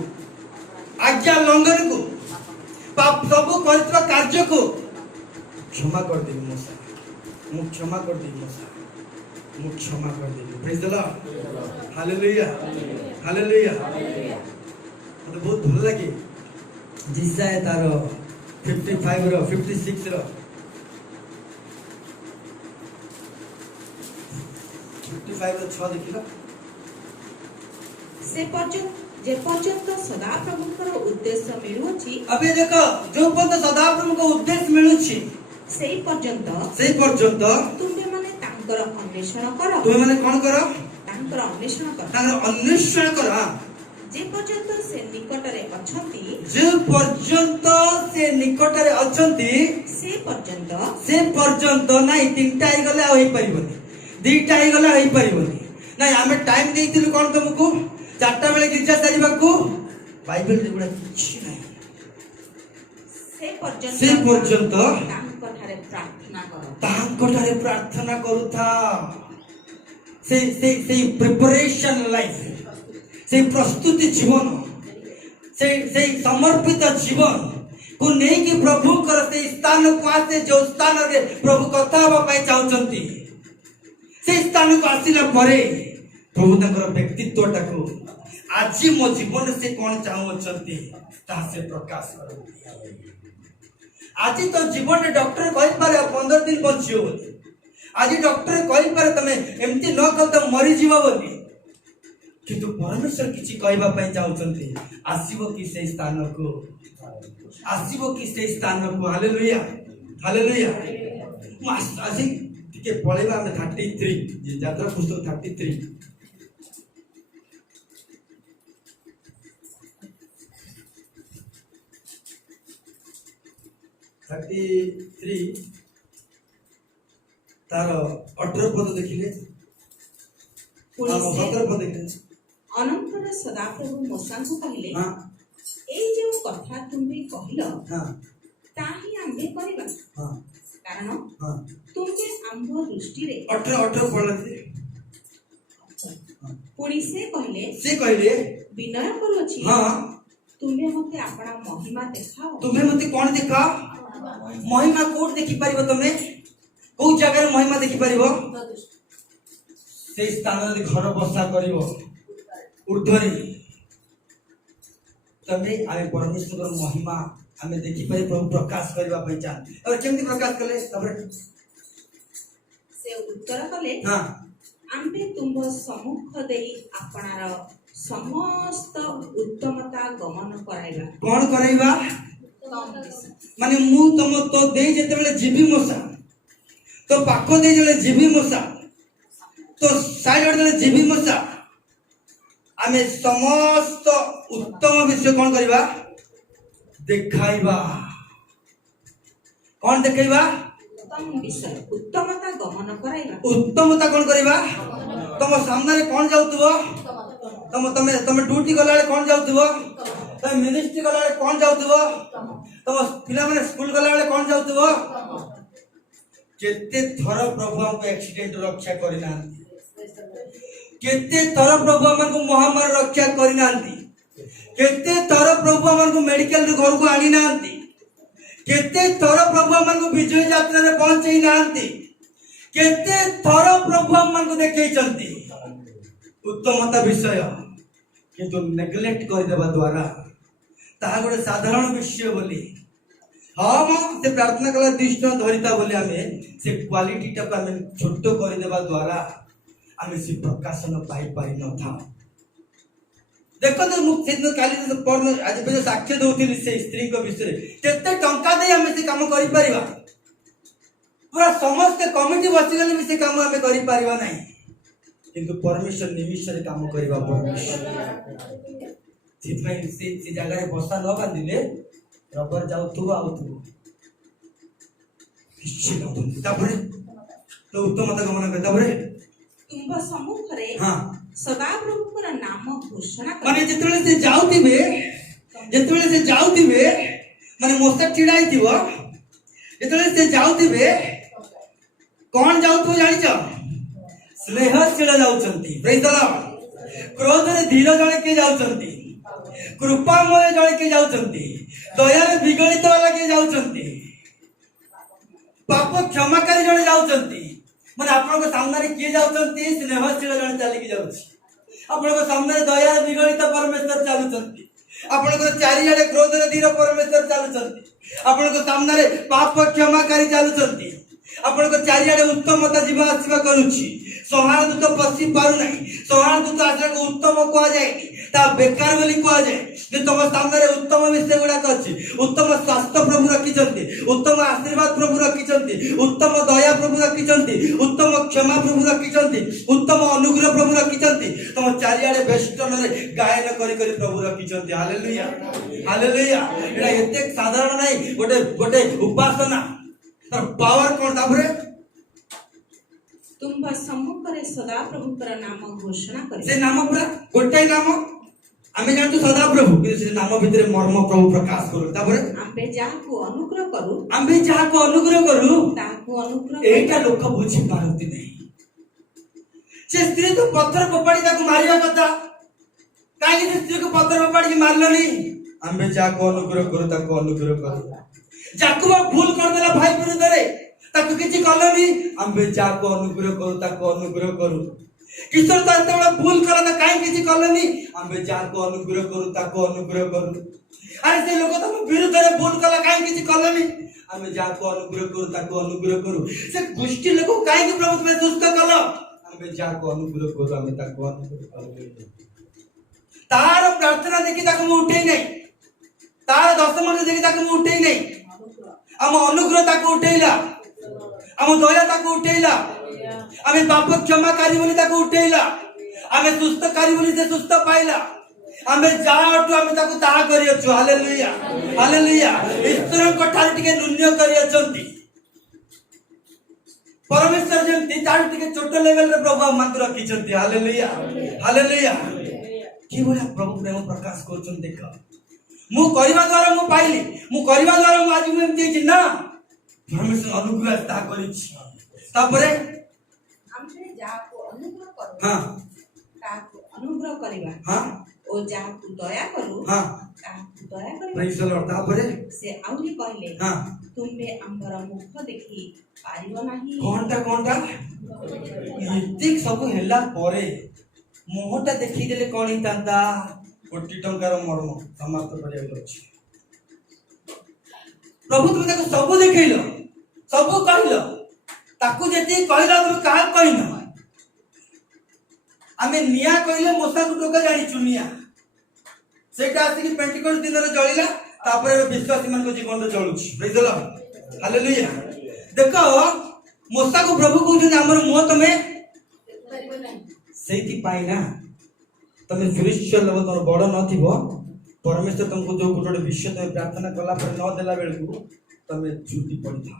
आज्ञा लंघन को पाप सब करतवा कार्य को क्षमा कर देबी मूसा मु क्षमा कर देबी मूसा मु क्षमा कर देबी praise the lord hallelujah hallelujah मते बहुत भल लागे जिसाय तारो 55 रो 56 रो 55 रो 6 देखिलो से पर्यंत जे पर्यंत सदा प्रभुଙ୍କର उद्देश्य मिलुछि अबे देखो जो पर्यंत सदा प्रभु को उद्देश्य मिलुछि सेई पर्यंत तुमे माने तांकर अन्वेषण करो तुमे माने कोन करो तांकर अन्वेषण करो तांकर अन्वेषण करो जे पर्यंत से निकटरे अछंती जे पर्यंत से निकटरे अछंती से पर्यंत नाही तीनटा आइ गले आ होई परिबनी दुईटा आइ गले होई परिबनी नाही आमे टाइम देइतिलु कोन तुमको 4टा बेले गिरजा सारिबाकू बाइबल रे गुडा किछि नाही से पर्यंत तांको ठारे प्रार्थना करूथा से प्रिपरेशन लाइफ से प्रस्तुति जीवन से समर्पित जीवन को नहीं कि प्रभु कर से स्थान को आसे जो स्थान रे प्रभु कथा हबा पई चाहउचंती से स्थान को आसिला परे प्रभु तंकर व्यक्तित्व टाको आज मो जीवन से कोन चाहउचंती ता से प्रकाश करू आज तो जीवन रे डॉक्टर कहि पारे 15 दिन बचियो बोली आज डॉक्टर कहि पारे तमे एमती न कल त मरि जीवा बोली किंतु परमेश्वर किछि कहबा पई चाहउचंती आसीबो कि से स्थान को आसीबो कि से स्थान को हालेलुया हालेलुया आज टिके पळेबा हम 33 जे यात्रा पुस्तक 33 33 तार 18 पद देखिले हम 17 पद देखिले अनंतर सदाप्रभु मूसाଙ୍କୁ କହିଲେ हां एई जे कथा तुमे कहिलो हां ताही आम्भे करिबा हां कारण हां तुमे आम्भ दृष्टि रे 18 पढले पुणी से कहले विनय करूछि हां तुमे मते आपना महिमा देखाओ तुम्हें मते कोन देखा महिमा कोड देखि परिबो तमे को जगह महिमा देखि परिबो से स्थान रे घर बसा करिवो ऊर्ध्वरी तमे आमे परमेश्वर महिमा आमे देखि परि प्रभु प्रकाश करबा पई चाह और केमति प्रकाश करले तबरे से उत्तर कले हां आम्भे तुम्भ सम्मुख देई आपणार समस्त उत्तमता गमन कराइबा कौन कराइबा माने मु तुम तो दे जेते बेले जीवी मोसा तो पाखो दे जेले जीवी मोसा तो साइड देले जीवी मोसा आमे समस्त उत्तम विषय कौन करिबा देखाइबा कौन देखाइबा उत्तम विषय उत्तमता गमन कराइबा उत्तमता कौन करिबा तुम सामने रे कौन जाउतबो तुम ड्यूटी गला बेले कौन जाउतबो तुम मिनिस्ट्री गला बेले कौन जाउतबो तुम पिला माने स्कूल गला बेले कौन जाउतबो केते थर प्रभु हमको एक्सीडेंट रक्षा करिना केते थर प्रभु हमको महामारी रक्षा करिना केते थर प्रभु हमको मेडिकल रे घर को आनी नांती केते थर प्रभु हमको विजय यात्रा रे पहुंचई नांती केते थर प्रभु हमको देखैचंती उत्तमता विषय किंतु नेग्लेक्ट कर देबा द्वारा ताहा गोटे साधारण विषय बोली हाँ मां से प्रार्थना कला दृष्ट धरिता बोले आमे से क्वालिटी टा आमे छोट कर देबा द्वारा आमे से प्रकाशन पाई पाई न था देखो तो मुख से काली तो पढ़ आज पे जो साक्ष्य दउथिली से स्त्री को विषय केते टंका दे आमे से काम करि परिबा पूरा समस्त कमिटी बसी गले भी से काम आमे करि परिबा नहीं किंतु परमेश्वर निमिष रे काम करबा परमेश्वर से जगह रे बसा न बांधिले रबर जाउथुबो आउथुबो किछि न तापरे तो उत्तमता गमन कर तापरे तुम्भ सम्मुख रे हां सदा प्रभुकर नाम घोषणा कर माने जेतबेले से जाउतिबे माने मोस्ता छिड़ाई थिबो जेतबेले से जाउतिबे कोन जाउथु जानि छ स्नेहशील जाउचंती प्रेज द लॉर्ड क्रोध रे धीर जणे के जाउचंती कृपामय जणे के जाउचंती दया रे बिगड़ित वाला के जाउचंती पाप क्षमाकारी जणे जाउचंती माने आपन को सामने रे के जाउचंती स्नेहशील जणे चली के जाउची आपन को सामने रे दया रे बिगड़ित परमेश्वर चालुचंती आपन को चारि जणे क्रोध रे धीर परमेश्वर चालुचंती आपन को सामने रे पाप क्षमाकारी चालुचंती आपन को चारि जणे उत्तमता जीवा आसीबा करूची सौहार्द तो पसी पारु नहीं सौहार्द तो आश्रय को उत्तम कहा जाए ता बेकार बोली कहा जाए जे तुम सामने रे उत्तम विषय गुडा अछि उत्तम स्वास्थ्य प्रभु रखिचंती उत्तम आशीर्वाद प्रभु रखिचंती उत्तम दया प्रभु रखिचंती उत्तम क्षमा प्रभु रखिचंती उत्तम अनुग्रह प्रभु रखिचंती तुम चारियाडे बेष्टन रे गायन करी करी प्रभु रखिचंती हालेलुया हालेलुया एटा एते साधारण नहीं गोटे गोटे उपासना तर पावर कोन ताबरे तुम्भ सम्मुख रे सदा प्रभुकर नाम घोषणा कर से नाम पूरा गोटे नाम आमे जानतु सदा प्रभु कि से नाम भितरे मर्म प्रभु प्रकाश करू तापर आम्भे जाको अनुग्रह करू आमे जाको अनुग्रह करू ताको अनुग्रह एटा लोक बुझी पारंती नहीं से स्त्री तो पत्थर फोपाड़ी ताको मारिया कथा काहे कि स्त्री को पत्थर फोपाड़ी मारलनी आमे जाको अनुग्रह करू ताको अनुग्रह करू जाको भूल कर देला भाई विरुद्ध रे ताको किछि कलनी आमे जाको अनुग्रह करू ताको अनुग्रह करू किशोर तो एते बड़ा भूल करला त काहे किछि कलनी आमे जाको अनुग्रह करू ताको अनुग्रह करू अरे से लोक त विरुद्ध रे भूल करला काहे किछि कलनी आमे जाको अनुग्रह करू ताको अनुग्रह करू से गोष्ठी लोक काहे कि प्रभु तुम्हें सुस्त कल आमे जाको अनुग्रह करू आमे ताको अनुग्रह करू तार प्रार्थना देखि ताको मु उठेई नै तार दशम देखि ताको मु उठेई नै हम अनुग्रह ताको उठेइला हम दया ताको उठेइला आमे पाप क्षमाकारी बोली ताको उठेइला आमे सुस्तकारी बोली से सुस्त पाइला आमे जाटू आमे ताको ताहा करियछु हालेलुया हालेलुया ईश्वर कोठार टिके नुन्य करियछंती परमेश्वर जेंती तार टिके छोट लेवल रे प्रभु मंत्र रखिछंती हालेलुया हालेलुया की बोला प्रभु प्रेम प्रकाश करछन देख मु करिबा द्वारा मु पाइली मु करिबा द्वारा मु आज मु एमती छि ना परमेश्वर अनुग्रह ता करिछि तापरे आम्भे जाको अनुग्रह करू हां ताको अनुग्रह करिबा हां ओ जाको दया करू हां ताको दया करिबा प्रेज द लॉर्ड तापरे से आउरी कहले हां तुमे अंबर मुख देखि पारिबो नाही कोनटा इतिक सब हेला परे मोहटा देखि देले कोन हितांता कोटी टंकार मर्म समाप्त करिया अछि प्रभु तुम ताको सब देखैलो सब कहलो ताकू जेती कहलो तुम काहा कहनो आमे निया कहले मोसा को टोका जानिछु निया सेटा आसी कि पेंटिकोस्ट दिन रे जळिला तापर विश्वासी मान को जीवन रे जळुछि प्रेज द लॉर्ड हालेलुया देखो मोसा को प्रभु कहउछन हमर मुह तमे सेति पाई ना तमे स्पिरिचुअल लेवल तोर बड़ नथिबो परमेश्वर तुमको जो गोटे विषय तमे प्रार्थना कला पर न देला बेल को तमे झूठी पड़ता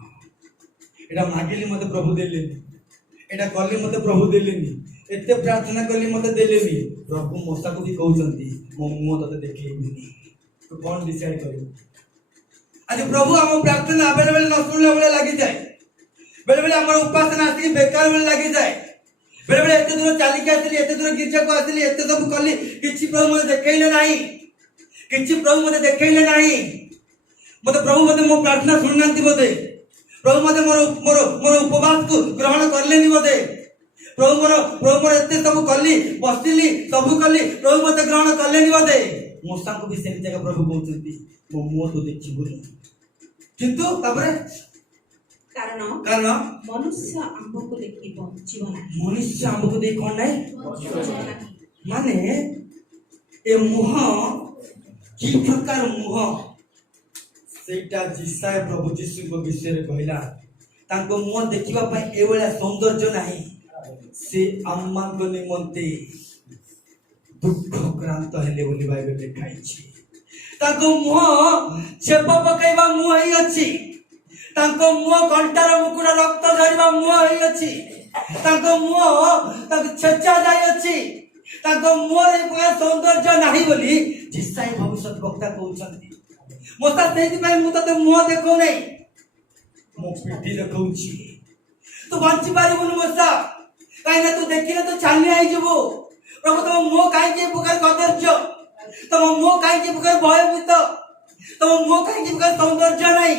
एटा मागिली मते प्रभु देलेनी एटा कली मते प्रभु देलेनी एते प्रार्थना कली मते देलेनी प्रभु मोसा को भी कहउचंती मो मुह तते देखैबेनी तो कौन डिसाइड करियो आज प्रभु हम प्रार्थना बेले बेले न सुनले बेले लागि जाय बेले बेले हमर उपासना आसी बेकार बेले लागि जाय बेले बेले एते दूर चाली के आसली एते दूर गिरजा को आसली एते सब कली किछि प्रभु मते देखैले नाही किछि प्रभु मते देखैले नाही मते प्रभु मते मो प्रार्थना सुननांती बोते प्रभु मते मोर मोर मोर उपवास को ग्रहण करलेनी बोते प्रभु मोर एते सब कली बसिली सब कली प्रभु मते ग्रहण करलेनी बोते मोसा को भी सेम जगह प्रभु कहउचंती मो मुह तो देखि बोली किंतु तापरे कारण मनुष्य आंबको देखि बंचिबो नाही मनुष्य हमको देख कोन नाही माने ए मुह की प्रकार मुह सेटा जिसाय प्रभु जीशु को विषय रे कहला तांको मुह देखिबा पय एवला सौंदर्य नाही से अम्मा को निमंते दुख क्रांत हेले बोली बाइबल लिखाई छी तांको मुह छेप पकाइबा मुह ही अछि तांको मुह घंटार मुकुट रक्त झरिबा मुह ही अछि तांको मुह तांको छेचा जाय अछि तांको मुह रे पूरा सौंदर्य नाही बोली जिसाई भविष्यत वक्ता कहउछंती मोसा सेति पय मु तते मुह देखौ नै मो पिठी देखौछि तू बंची पारिबुन मोसा काई ना तू देखिले तो चाली आई जबो प्रभु तुम मुह काई के प्रकार कदर्य तुम मुह काई के प्रकार भयभीत तुम मुह काई के प्रकार सौंदर्य नाही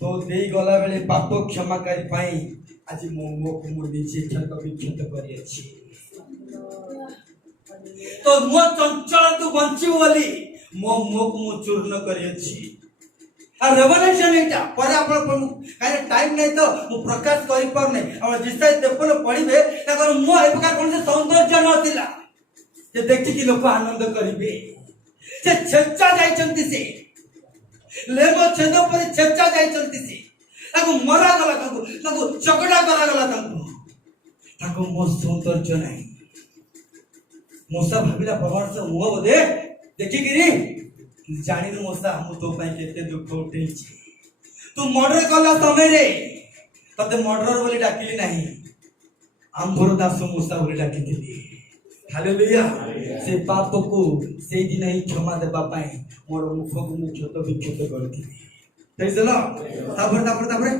तो देई गला बेले पाप क्षमाकारी पाई आज मो मुह को मु दिछि क्षत विक्षत करि अछि तो मो चंचल तू बंची बोली मो मुह को मु चूर्ण करि अछि आ रेवलेशन एटा पर आपण काहे टाइम नै तो मु प्रकाश करि पर नै हम जिसै तेपल पढिबे ताकर मुह ए प्रकार कोन से सौंदर्य नथिला जे देखि कि लोक आनंद करिवे से छेचा जाइचंती से लेबो छेदो पर छेचा जाइचंती से ताको मरा गला ताको चकड़ा करा गला ताको मो सौंदर्य नै मोसा भाबिला प्रभाव से मुह बोदे देखि गिरी जानिनु मोसा हम तो पय केते दुख उठैछि तू मर्डर कला समय रे तते मर्डरर बोली डाकिली नाही आंभर दास मोसा बोली डाकिथिली हालेलुया से पाप को से दिन ही क्षमा देबा पाए मोर मुख को मु क्षत विक्षत करथिली प्रेज द लॉर्ड तापर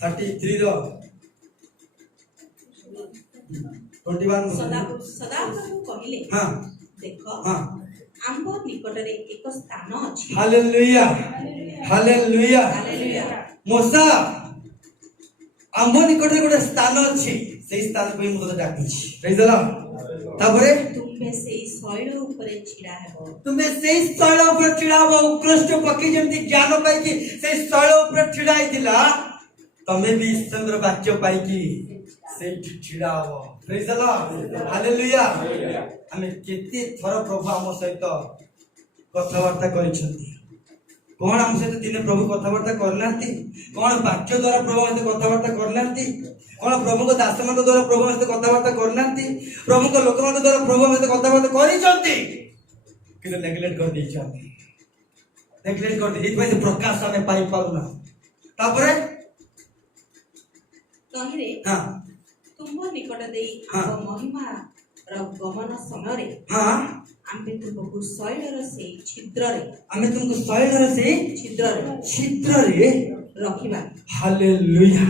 33 रो 21 सदा प्रभु कहिले हां देखो हां आंब निकटरे एक स्थान अछि हालेलुया हालेलुया हालेलुया मोसा आंब निकटरे गोटे स्थान अछि सेही स्थान को मु तो डाकिछि प्रेज द लॉर्ड तापरे तुमे सेही शैल ऊपर छिड़ा हेबो तुमे सेही शैल ऊपर छिड़ा हो उत्कृष्ट पक्षी जेमति ज्ञान पाई कि सेही शैल ऊपर छिड़ाई दिला तमे भी ईश्वर वाक्य पाई कि सेही छिड़ा हो प्रेज द लॉर्ड हालेलुया हमें केते थर प्रभु हम सहित कथावार्ता करिसंती कोन हम सहित दिने प्रभु कथावार्ता करनांती कोन वाक्य द्वारा प्रभु हम सहित कथावार्ता करनांती कोन प्रभु को दास मान द्वारा प्रभु हम सहित कथावार्ता करनांती प्रभु को लोक मान द्वारा प्रभु हम सहित कथावार्ता करिसंती किंतु नेग्लेक्ट कर दैछंती नेग्लेक्ट कर दै इतबे प्रकाश हमें पाई पाउना तापरे कहिले हां तुम निकट देई हाँ। महिमा र गमन समय हां आम्बे तुमको शैलर से छिद्र रे हमें तुमको शैलर से छिद्र रे रखिबा हालेलुया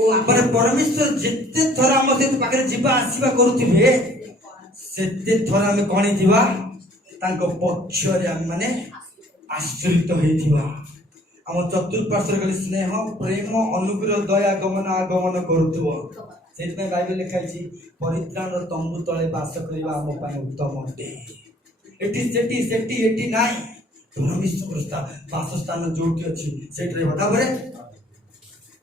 ओ पर परमेश्वर जिते थर हम सहित पाखरे जीवा आसीबा करूथिबे सेते थर हम कोणी थिबा तांको पक्ष रे हम माने आश्रित होइथिबा हम चतुर्पार्श्वर गले स्नेह प्रेम अनुग्रह दया गमन आगमन करूथबो सेति में बाइबल लिखाई छी परित्राण तंबू तळे वास करिबा हम पय उत्तम अटे एटी सेटी एटी नाइ परमेश्वर वासस्थान जोटी अच्छी सेठ रहिबा ताबरे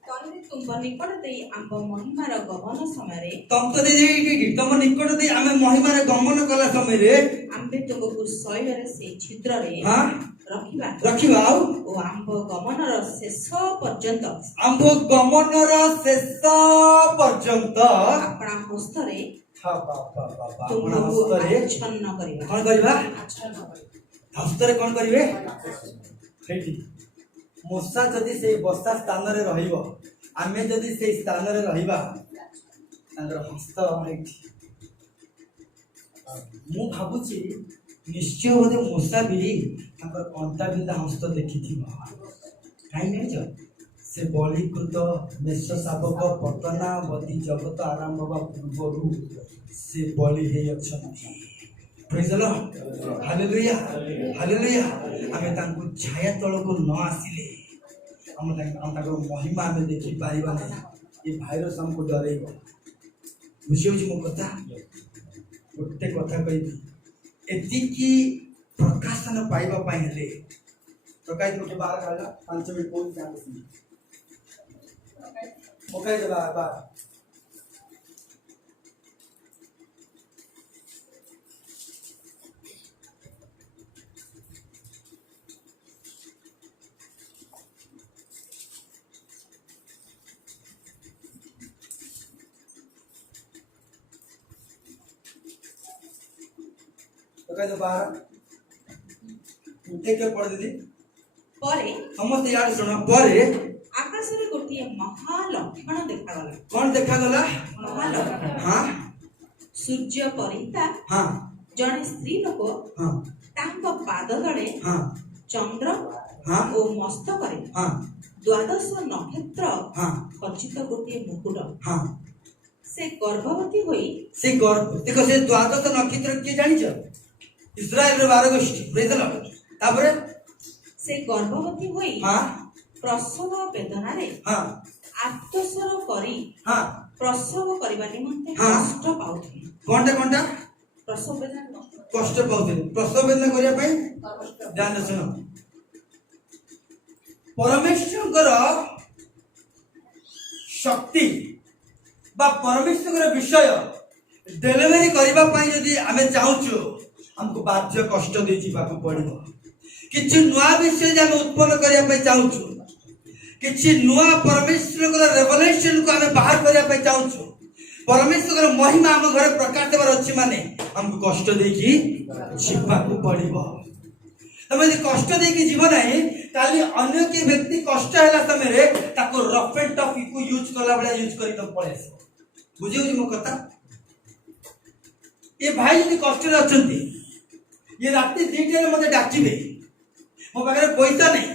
ତଳେ ତୁମ୍ଭ ନିକଟ ଦେଇ ଆମ୍ଭ ମହିମାର ଗମନ ସମୟରେ ତମ ତ ଦେଇ ତମ ନିକଟ ଦେଇ ଆମେ ମହିମାରେ ଗମନ କଲା ସମୟରେ ଆମ୍ଭେ ତୁମକୁ ଶୈଳରେ ସେଇ ଛିଦ୍ରରେ ହଁ ରଖିବା ଆଉ ଓ ଆମ୍ଭ ଗମନର ଶେଷ ପର୍ଯ୍ୟନ୍ତ ଆମ୍ଭ ଗମନର ଶେଷ ପର୍ଯ୍ୟନ୍ତ ଆପଣା ହସ୍ତରେ ଆପଣା ତୁମକୁ ହସ୍ତରେ ଆଚ୍ଛନ୍ନ କରିବା କଣ କରିବା ଆଚ୍ଛନ୍ନ କରିବା। ହସ୍ତରେ କଣ କରିବେ ସେଇଠି ମୂଷା ଯଦି ସେଇ ବସା ସ୍ଥାନରେ ରହିବ ଆମେ ଯଦି ସେଇ ସ୍ଥାନରେ ରହିବା ତାଙ୍କର ହସ୍ତ ଏଇଠି ମୁଁ ଭାବୁଛି ନିଶ୍ଚୟ ବୋଧେ ମୂଷା ବି ତାଙ୍କର କଣ୍ଟା ବିନ୍ଧା ହସ୍ତ ଦେଖିଥିବ କାହିଁକି ଜାଣିଛ ସେ ବଳୀକୃତ ମେଷ ଶାବକ ପତନାବତୀ ଜଗତ ଆରମ୍ଭ ହେବା ପୂର୍ବରୁ ସେ ବଳି ହେଇ ଅଛନ୍ତି Praise the Lord. Hallelujah. Hallelujah. ଆମେ ତାଙ୍କୁ ଛାୟା ତଳକୁ ନ ଆସିଲେ ଆମେ ତାଙ୍କର ମହିମା ଆମେ ଦେଖିପାରିବା ନାହିଁ ଏ ଭାଇରସ୍ ଆମକୁ ଡରେଇବ ବୁଝିହେଉଛି ମୋ କଥା ଗୋଟେ କଥା କହିବି ଏତିକି ପ୍ରକାଶନ ପାଇବା ପାଇଁ ହେଲେ ପ୍ରକାଶ ଗୋଟେ ବାର କାଢ଼ିଲା 5 ମିନିଟ୍ ପୋଷ୍ଟ ପକାଇ ଦେବା ବା पकाई दो बाहर एक पढ़ दीदी ପରେ समस्त याद सुनो परे ଆକାଶରେ ଗୋଟିଏ ମହାଲକ୍ଷଣ ଦେଖାଗଲା कौन देखा गला ମହାଲକ୍ଷଣ हाँ ସୂର୍ଯ୍ୟ ପରିତା हाँ ଜଣେ ସ୍ତ୍ରୀ ଲୋକ हाँ ତାଙ୍କ ପାଦ ତଳେ हाँ ଚନ୍ଦ୍ର हाँ ଓ ମସ୍ତକରେ हाँ 12 ନକ୍ଷତ୍ର हाँ ଖଚିତ ଗୋଟିଏ ମୁକୁଟ हाँ ସେ ଗର୍ଭବତୀ ହୋଇ से गर्भ देखो से द्वादश नक्षत्र किए जानिछ इस्राएल रे 12 गोष्ठी प्रेज द लॉर्ड तापरे ସେ ଗର୍ଭବତୀ ହୋଇ हाँ ପ୍ରସବ ବେଦନାରେ हाँ ଆର୍ତ୍ତସ୍ୱର କରି हाँ ପ୍ରସବ କରିବା ନିମନ୍ତେ ହଁ। କଷ୍ଟ ପାଉଥିଲେ कोनटा ପ୍ରସବ ବେଦନା कष्ट पाउथे प्रसव वेदना करिया पई ध्यान सुनो परमेश्वर शक्ति बा परमेश्वर विषय डेलीवरी करबा पई यदि आमे चाहूछु हमको बाध्य कष्ट दे जीवाक पड़िबो किछि नुआ विषय जे आमे उत्पन्न करिया पई चाहूछु किछि नुआ परमेश्वर रेवलेशन को आमे बाहर करिया पई चाहूछु परमेश्वर महिमा हम घर प्रकाश देवर अछि माने हमको कष्ट देकी जीवाक पड़िबो तमे जे कष्ट देकी जीवन नाही काली अन्य के व्यक्ति कष्ट हैला समय रे ताको रफ एंड टफ को यूज करला बडा यूज करी तो पळे बुझियो जी मो कथा ये भाई यदि कष्ट रे अछंती ये राती 2टा रे मते डाकिबे मो पाखरे पैसा नहीं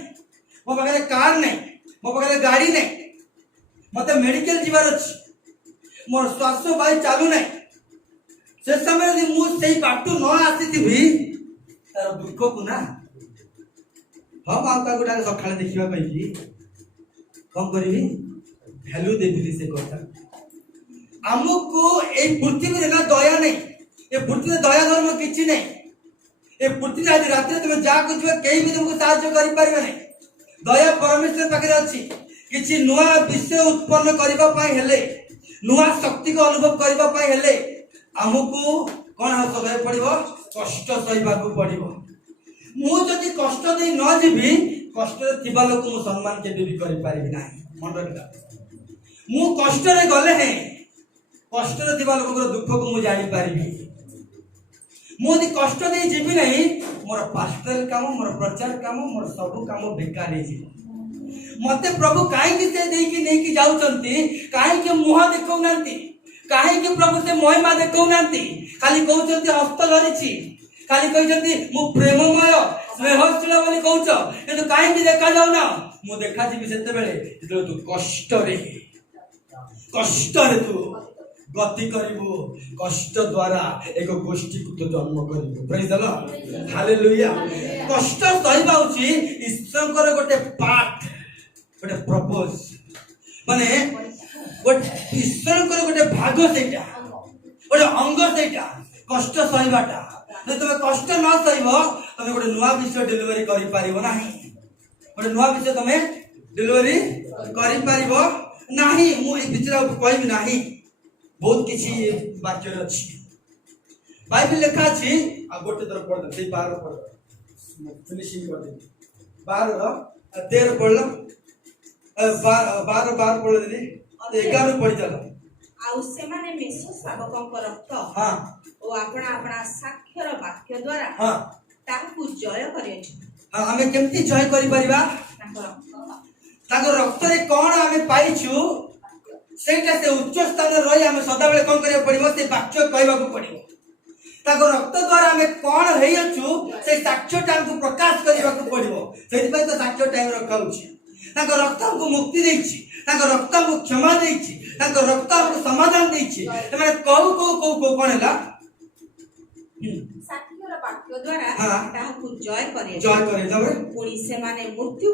मो पाखरे कार नहीं मो पाखरे गाड़ी नहीं मते मेडिकल जीवार अछि मोर स्वास्थ्य भाई चालू नहीं से समय यदि मु सेई बाटू न आसीथिबी तार दुख को ना हम आपका गोटा सखाळे देखिबा पई कम करिबी वैल्यू देबी से कथा हमको ए पृथ्वी रे ना दया नहीं ए पृथ्वी दया धर्म किछि नहीं ए पृथ्वी आज रात तुम जा कुछ कहीं भी तुमको साहाय्य कर पारिबे नहीं दया परमेश्वर पाखरे अछि किछि नुआ विषय उत्पन्न करबा पई हेले नुआ शक्ति को अनुभव करबा पई हेले हमको कोन सहे पड़िबो कष्ट सहिबा को पड़िबो मु जदि कष्ट दे न जीबी कष्ट रे थिबा लोक मु सम्मान के भी करि पारिबि नाही मन रखिला मु कष्ट रे गले है कष्ट रे थिबा लोक दुख को मु जानि पारिबि मु यदि कष्ट दे जीबी नहीं मोर पास्टरल काम मोर प्रचार काम मोर सब काम बेकार हे जीव मते प्रभु काहे कि से देई कि नहीं कि जाउचंती काहे कि मुह देखौ नांती काहे कि प्रभु से महिमा देखौ नांती खाली कहउचंती हस्त धरिछि खाली कहउचंती मु प्रेममय स्नेहशील बोली कहउछ किंतु काहे कि देखा जाउ ना मु देखा जीबी सेते बेले जेतो तू कष्ट रे तू गति करिबो कष्ट द्वारा एक गोष्ठी को तो जन्म करिबो प्रेज द लॉर्ड हालेलुया कष्ट सहिबा उची ईश्वरकर गोटे पार्ट गोटे प्रपोज माने गोटे ईश्वरकर गोटे भाग सेटा गोटे अंग सेटा कष्ट सहिबाटा ଯଦି ତମେ କଷ୍ଟ ନ ସହିବ ତମେ ଗୋଟେ ନୂଆ ବିଷୟ ଡେଲିଭରି କରିପାରିବ ନାହିଁ। ଗୋଟେ ନୂଆ ବିଷୟ ତମେ ଡେଲିଭରି କରିପାରିବ ନାହିଁ। ମୁଁ ଏଇ ବିଷୟରେ କହିବି ନାହିଁ, ବହୁତ କିଛି ବାକ୍ୟରେ ଅଛି। ବାଇବେଲ ଲେଖା ଅଛି, ଆଉ ଗୋଟେ ଥର ପଢ, ସେଇ 12 ପଢ, ଫିନିସିଂ କରିଦେବି। 12 ପଢିଲ, 12 ପଢିଲେ 11 ପଢି ଚାଲ। ଆଉ ସେମାନେ ମେଷ ଶାବକଙ୍କ ରକ୍ତ ହଁ ଓ ଆପଣା ଆପଣା ସାକ୍ଷର ବାକ୍ୟ ଦ୍ୱାରା ହଁ ତାହାକୁ ଜୟ କରିଅଛନ୍ତି। ହଁ, ଆମେ କେମିତି ଜୟ କରିପାରିବା? ତାଙ୍କ ରକ୍ତ ତାଙ୍କ ରକ୍ତରେ କଣ ଆମେ ପାଇଛୁ ସେଇଟା ସେ ଉଚ୍ଚ ସ୍ଥାନରେ ରହି ଆମେ ସଦାବେଳେ କଣ କରିବାକୁ ପଡିବ? ସେ ବାକ୍ୟ କହିବାକୁ ପଡିବ। ତାଙ୍କ ରକ୍ତ ଦ୍ୱାରା ଆମେ କଣ ହେଇଅଛୁ ସେଇ ସାକ୍ଷ୍ୟଟା ଆମକୁ ପ୍ରକାଶ କରିବାକୁ ପଡିବ। ସେଥିପାଇଁ ତ ସାକ୍ଷ୍ୟ ଟାଇମ ରଖାଉଛି। ତାଙ୍କ ରକ୍ତ ଆମକୁ ମୁକ୍ତି ଦେଇଛି, ତାଙ୍କ ରକ୍ତ ଆମକୁ କ୍ଷମା ଦେଇଛି, ତାଙ୍କ ରକ୍ତ ଆମକୁ ସମାଧାନ ଦେଇଛି। ସେମାନେ କୋଉ କୋଉ କୋଉ କୋଉ କଣ ହେଲା? ସାକ୍ଷର ବାକ୍ୟ ଦ୍ୱାରା ହଁ। ତାହାକୁ ଜୟ କରିଅଛନ୍ତି। ଜୟ করে ତାପରେ ପୁଣି ସେମାନେ ମୃତ୍ୟୁ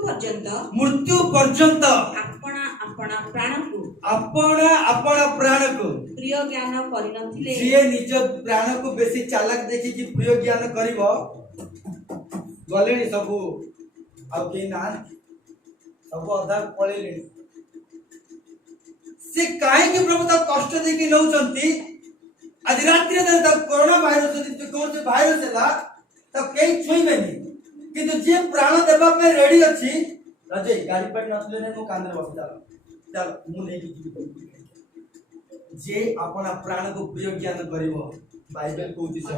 ପର୍ଯ୍ୟନ୍ତ ଆପଣା ଆପଣା ପ୍ରାଣକୁ ଆପଣା ଆପଣା ପ୍ରାଣକୁ ପ୍ରିୟ ଜ୍ଞାନ କରିନଥିଲେ। ଯିଏ ନିଜ ପ୍ରାଣକୁ ବେଶୀ ଚାଲାକ ଦେଖିକି ପ୍ରିୟ ଜ୍ଞାନ କରିବ, ଗଲେଣି ସବୁ, ଆଉ କେହି ନାହାନ୍ତି, ସବୁ ଅଧା ପଳେଇଲେଣି। ସେ କାହିଁକି ପ୍ରଭୁ ତାକୁ କଷ୍ଟ ଦେଇକି ନଉଛନ୍ତି? ଆଜି ରାତିରେ ତାକୁ କରୋନା ଭାଇରସ, କୌଣସି ଭାଇରସ ହେଲା ତାକୁ କେହି ଛୁଇଁବେନି, କିନ୍ତୁ ଯିଏ ପ୍ରାଣ ଦେବା ପାଇଁ ରେଡି ଅଛି, ରାଜେ ଗାଡି ପାଟି ନଥିଲେ ନାହିଁ, ମୋ କାନରେ ବସି ଚାଲ ଚାଲ, ମୁଁ ନେଇକି ଯିବି। ଯିଏ ଆପଣା ପ୍ରାଣକୁ ପ୍ରିୟ ଜ୍ଞାନ କରିବ, ବାଇବେଲ କହୁଛି ସେ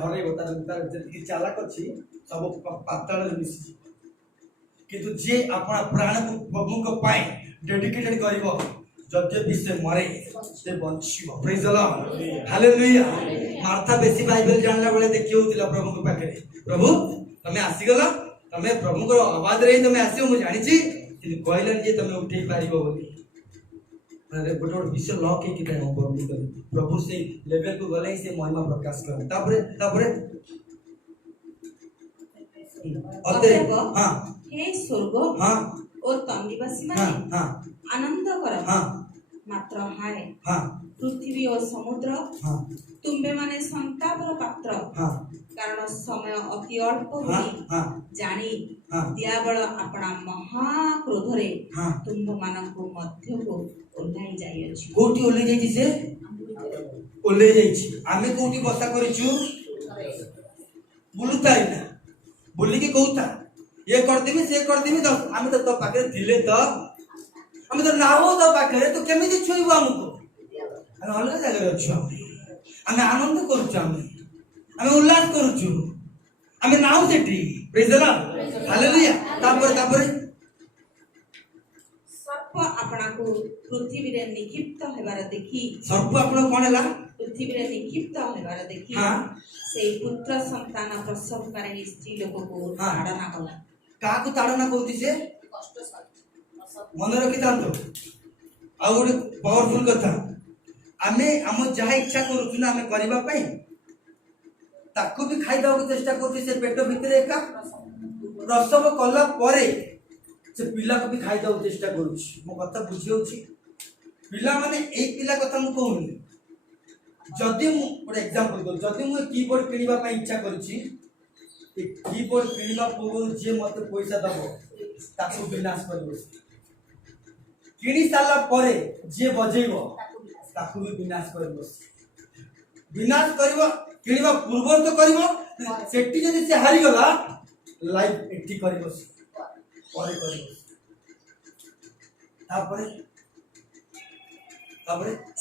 ହରେଇବ। ତାର ଯେତିକି ଚାଲାକ ଅଛି ସବୁ ପାତାଳରେ ମିଶିଯିବ। କିନ୍ତୁ ଯିଏ ଆପଣା ପ୍ରାଣକୁ ପ୍ରଭୁଙ୍କ ପାଇଁ ଡେଡିକେଟେଡ କରିବ, ଯଦି ବି ସେ ମରେ ସେ ବଞ୍ଚିବ। ପ୍ରେଜ ଦ ଲର୍ଡ, ହାଲେଲୁୟା। ମାର୍ଥା ବେଶୀ ବାଇବେଲ ଜାଣିଲା ବେଳେ ଦେଖି ହଉଥିଲା ପ୍ରଭୁଙ୍କ ପାଖରେ, ପ୍ରଭୁ ତମେ ଆସିଗଲ, ତମେ ପ୍ରଭୁଙ୍କର ଆବାଜରେ ହିଁ ତମେ ଆସିବ, ମୁଁ ଜାଣିଛି, କିନ୍ତୁ କହିଲେନି ଯେ ତମେ ଉଠେଇ ପାରିବ ବୋଲି। ଗୋଟେ ଗୋଟେ ବିଷୟ ଲକ୍ ହେଇକି ଥାଏ ପ୍ରଭୁ ସେଇ ଲେଭେଲକୁ ଗଲେ ହିଁ ସେ ମହିମା ପ୍ରକାଶ କରେ। ତାପରେ ଅତଏବ ହଁ ହେ ସ୍ୱର୍ଗ ହଁ ଓ ତମ୍ବିବାସୀ ହଁ ମାନେ ହଁ ଆନନ୍ଦ କର। ହଁ ମାତ୍ର ହାୟ ହଁ ପୃଥିବୀ ଓ ସମୁଦ୍ର, ହଁ ତୁମ୍ଭେ ମାନେ ସନ୍ତାପର ପାତ୍ର, ହଁ କାରଣ ସମୟ ଅତି ଅଳ୍ପ ହଁ ବୋଲି ହଁ ଜାଣି ହଁ ଦିଆବଳ ଆପଣା ମହାକ୍ରୋଧରେ ହଁ। ତୁମ୍ଭମାନଙ୍କୁ ମଧ୍ୟକୁ ଓହ୍ଲାଇ ଯାଇଅଛି। କୋଉଠି ଓହ୍ଲେଇ ଯାଇଛି? ସେ ଓହ୍ଲେଇ ଯାଇଛି। ଆମେ କୋଉଠି ବସା କରିଛୁ? ବୁଲୁଥାଇ ନା, ବୁଲିକି କହୁଥା ଇଏ କରିଦେବି ସେ କରିଦେବି, ଆମେ ତ ତୋ ପାଖରେ ଥିଲେ ତ, ଆମେ ତ ନାହୁଁ ତୋ ପାଖରେ, ତୁ କେମିତି ଛୁଇଁବୁ ଆମକୁ? ଆମେ ଅଲଗା ଜାଗାରେ ଅଛୁ, ଆମେ ଆନନ୍ଦ କରୁଛୁ, ଆମେ ଉଲ୍ଲାସ କରୁଛୁ, ଆମେ ନାହୁଁ ସେଠି। ପ୍ରେଜ ଦ ଲର୍ଡ, ହାଲେଲୁୟା। ତାପରେ ସର୍ପ ଆପଣାକୁ ପୃଥିବୀରେ ନିକ୍ଷିପ୍ତ ହେବାର ଦେଖି, ସର୍ପ ଆପଣ କଣ ହେଲା? ପୃଥିବୀରେ ନିକ୍ଷିପ୍ତ ହେବାର ଦେଖି ହଁ। ସେଇ ପୁତ୍ର ସନ୍ତାନ ପ୍ରସବକାରିଣୀ ସ୍ତ୍ରୀ ଲୋକକୁ ହଁ। ତାଡ଼ନା କଲା। କାହାକୁ ତାଡ଼ନା କହୁଛି ସେ? ମନେ ରଖିଥାନ୍ତୁ। ଆଉ ଗୋଟେ ପାୱାରଫୁଲ କଥା, ଆମେ ଆମ ଯାହା ଇଚ୍ଛା କରୁଛୁ ନା ଆମେ କରିବା ପାଇଁ, ତାକୁ ବି ଖାଇବାକୁ ଚେଷ୍ଟା କରୁଛି। ସେ ପେଟ ଭିତରେ ଏକା ପ୍ରସବ କଲା ପରେ ସେ ପିଲାକୁ ବି ଖାଇବାକୁ ଚେଷ୍ଟା କରୁଛି। ମୋ କଥା ବୁଝି ହଉଛି? ପିଲାମାନେ, ଏଇ ପିଲା କଥା ମୁଁ କହୁନି, ଯଦି ମୁଁ ଗୋଟେ ଏକ୍ସାମ୍ପଲ କରୁଛି, ଯଦି ମୁଁ କିବୋର୍ଡ କିଣିବା ପାଇଁ ଇଚ୍ଛା କରିଛି, କିବୋର୍ଡ କିଣିବା ପୂର୍ବରୁ ଯିଏ ମତେ ପଇସା ଦବ ତାକୁ ବିନାଶ କରିବ। କିଣି ସାରିଲା ପରେ ଯିଏ ବଜେଇବ ତାକୁ ବି ବିନାଶ କରିବ। ବିନାଶ କରିବ, କିଣିବା ପୂର୍ବରୁ ତ କରିବ, ସେଠି ଯଦି ସେ ହାରିଗଲା, ଲାଇଫ ଏଠି କରିବ, ପରେ କରିବ। ତାପରେ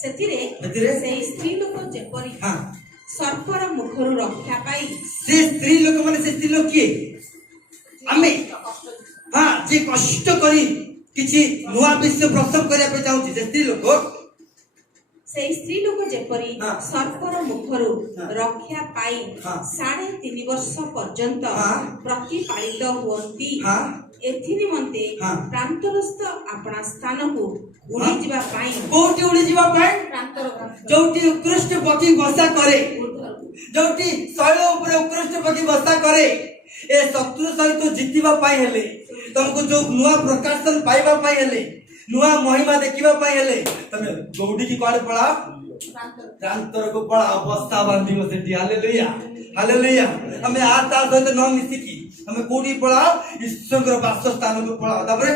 ସେଥିରେ ସେଇ ସ୍ତ୍ରୀ ଲୋକ ଯେପରି ହଁ, ସର୍ପର ମୁଖରୁ ରକ୍ଷା ପାଇ, ସେ ସ୍ତ୍ରୀ ଲୋକ ମାନେ, ସେ ସ୍ତ୍ରୀ ଲୋକ କିଏ? ଆମେ। ହଁ, ଯେ କଷ୍ଟ କରି କିଛି ନୂଆ ବିଷୟ ପ୍ରସବ କରିବା ପାଇଁ ଚାହୁଁଛି, ସେ ସ୍ତ୍ରୀ ଲୋକ, ସେଇ ସ୍ତ୍ରୀ ଲୋକ ଯେପରି ହଁ। ସର୍ପର ମୁଖରୁ ହଁ। ରକ୍ଷା ପାଇ ହଁ। 3.5 ବର୍ଷ ପର୍ଯ୍ୟନ୍ତ ହଁ। ପ୍ରତିପାଳିତ ହୁଅନ୍ତି, ହଁ। ଏଥି ନିମନ୍ତେ ହଁ। ପ୍ରାନ୍ତରସ୍ଥ ଆପଣା ସ୍ଥାନକୁ ଉଡ଼ିଯିବା ପାଇଁ, କୋଉଠି ଉଡ଼ିଯିବା ପାଇଁ? ପ୍ରାନ୍ତର ଯୋଉଠି ଉତ୍କୃଷ୍ଟ ପକ୍ଷୀ ବସା କରେ, ଯୋଉଠି ଶୈଳ ଉପରେ ଉତ୍କୃଷ୍ଟ ପକ୍ଷୀ ବସା କରେ, ଏ ଶତ୍ରୁ ସହିତ ଜିତିବା ପାଇଁ ହେଲେ, ତମକୁ ଯୋଉ ନୂଆ ପ୍ରକାଶନ ପାଇବା ପାଇଁ ହେଲେ, ନୂଆ ମହିମା ଦେଖିବା ପାଇଁ ହେଲେ, ତମେ ଦୌଡ଼ିକି କୁଆଡେ ପଳାଅ? ପ୍ରାନ୍ତର को बड़ा अवस्था बांधिव सेठी हालेलुया हालेलुया हमें आ ता सहित न मिसिकी हमें कोडी पळाओ ईश्वरकर वासस्थान को पळाओ तापरे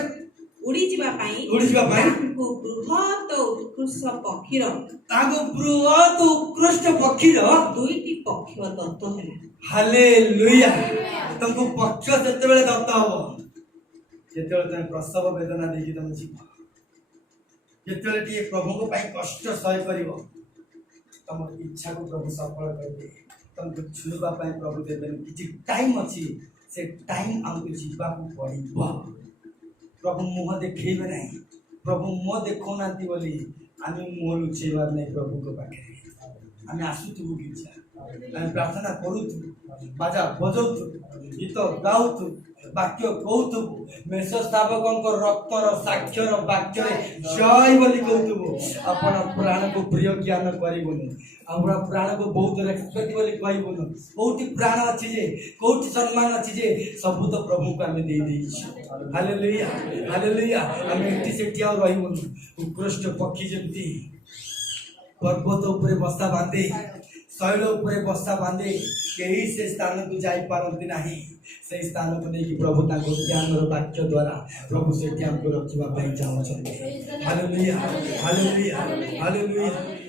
उड़ी जिबा पाई तांको बृहत उत्कृष्ट पक्षीर उत्कृष्ट पक्षीर दुईटी पक्ष दत्त हेला हालेलुया तुमको पक्ष जेतेबेले दत्त हो जेतेबेले तुम प्रसव वेदना देखि तुम जीव जेतेबेले टी प्रभु को पाई कष्ट सह करिवो तुम इच्छा को प्रभु सफल करबे तुमको छुइबा पाई प्रभु देबे किछि टाइम अछि से टाइम हमको जीवा को पड़िबो प्रभु मुह देखैबे नहीं प्रभु मुह देखौ नांती बोली आमी मुह लुचेबार नहीं प्रभु को पाखे आमी आसुतु गिजा आमी प्रार्थना करूतु बाजा बजाउतु गीत गाउतु वाक्य कहतु मेष स्थापक रक्तर साक्षर वाक्य जय बोली कहतु अपन प्राण को प्रिय ज्ञान करिबुनु हमरा प्राण को बहुत रेस्पेक्ट बोली कहबुनु कोठी प्राण अछि जे कोठी सम्मान अछि जे सब तो प्रभु को हमें दे देछि हालेलुया हालेलुया हमें एठी सेठी आ रहिबुनु उत्कृष्ट पक्षी जेमती पर्वत ऊपर बस्ता बांधे शैल ऊपर बस्ता बांधे कहीं से स्थान को जाई पारंती नहीं से स्थान को नहीं प्रभु ताको ज्ञान और वाक्य द्वारा प्रभु से हमको रखिबा पई चाहछन हालेलुया हालेलुया हालेलुया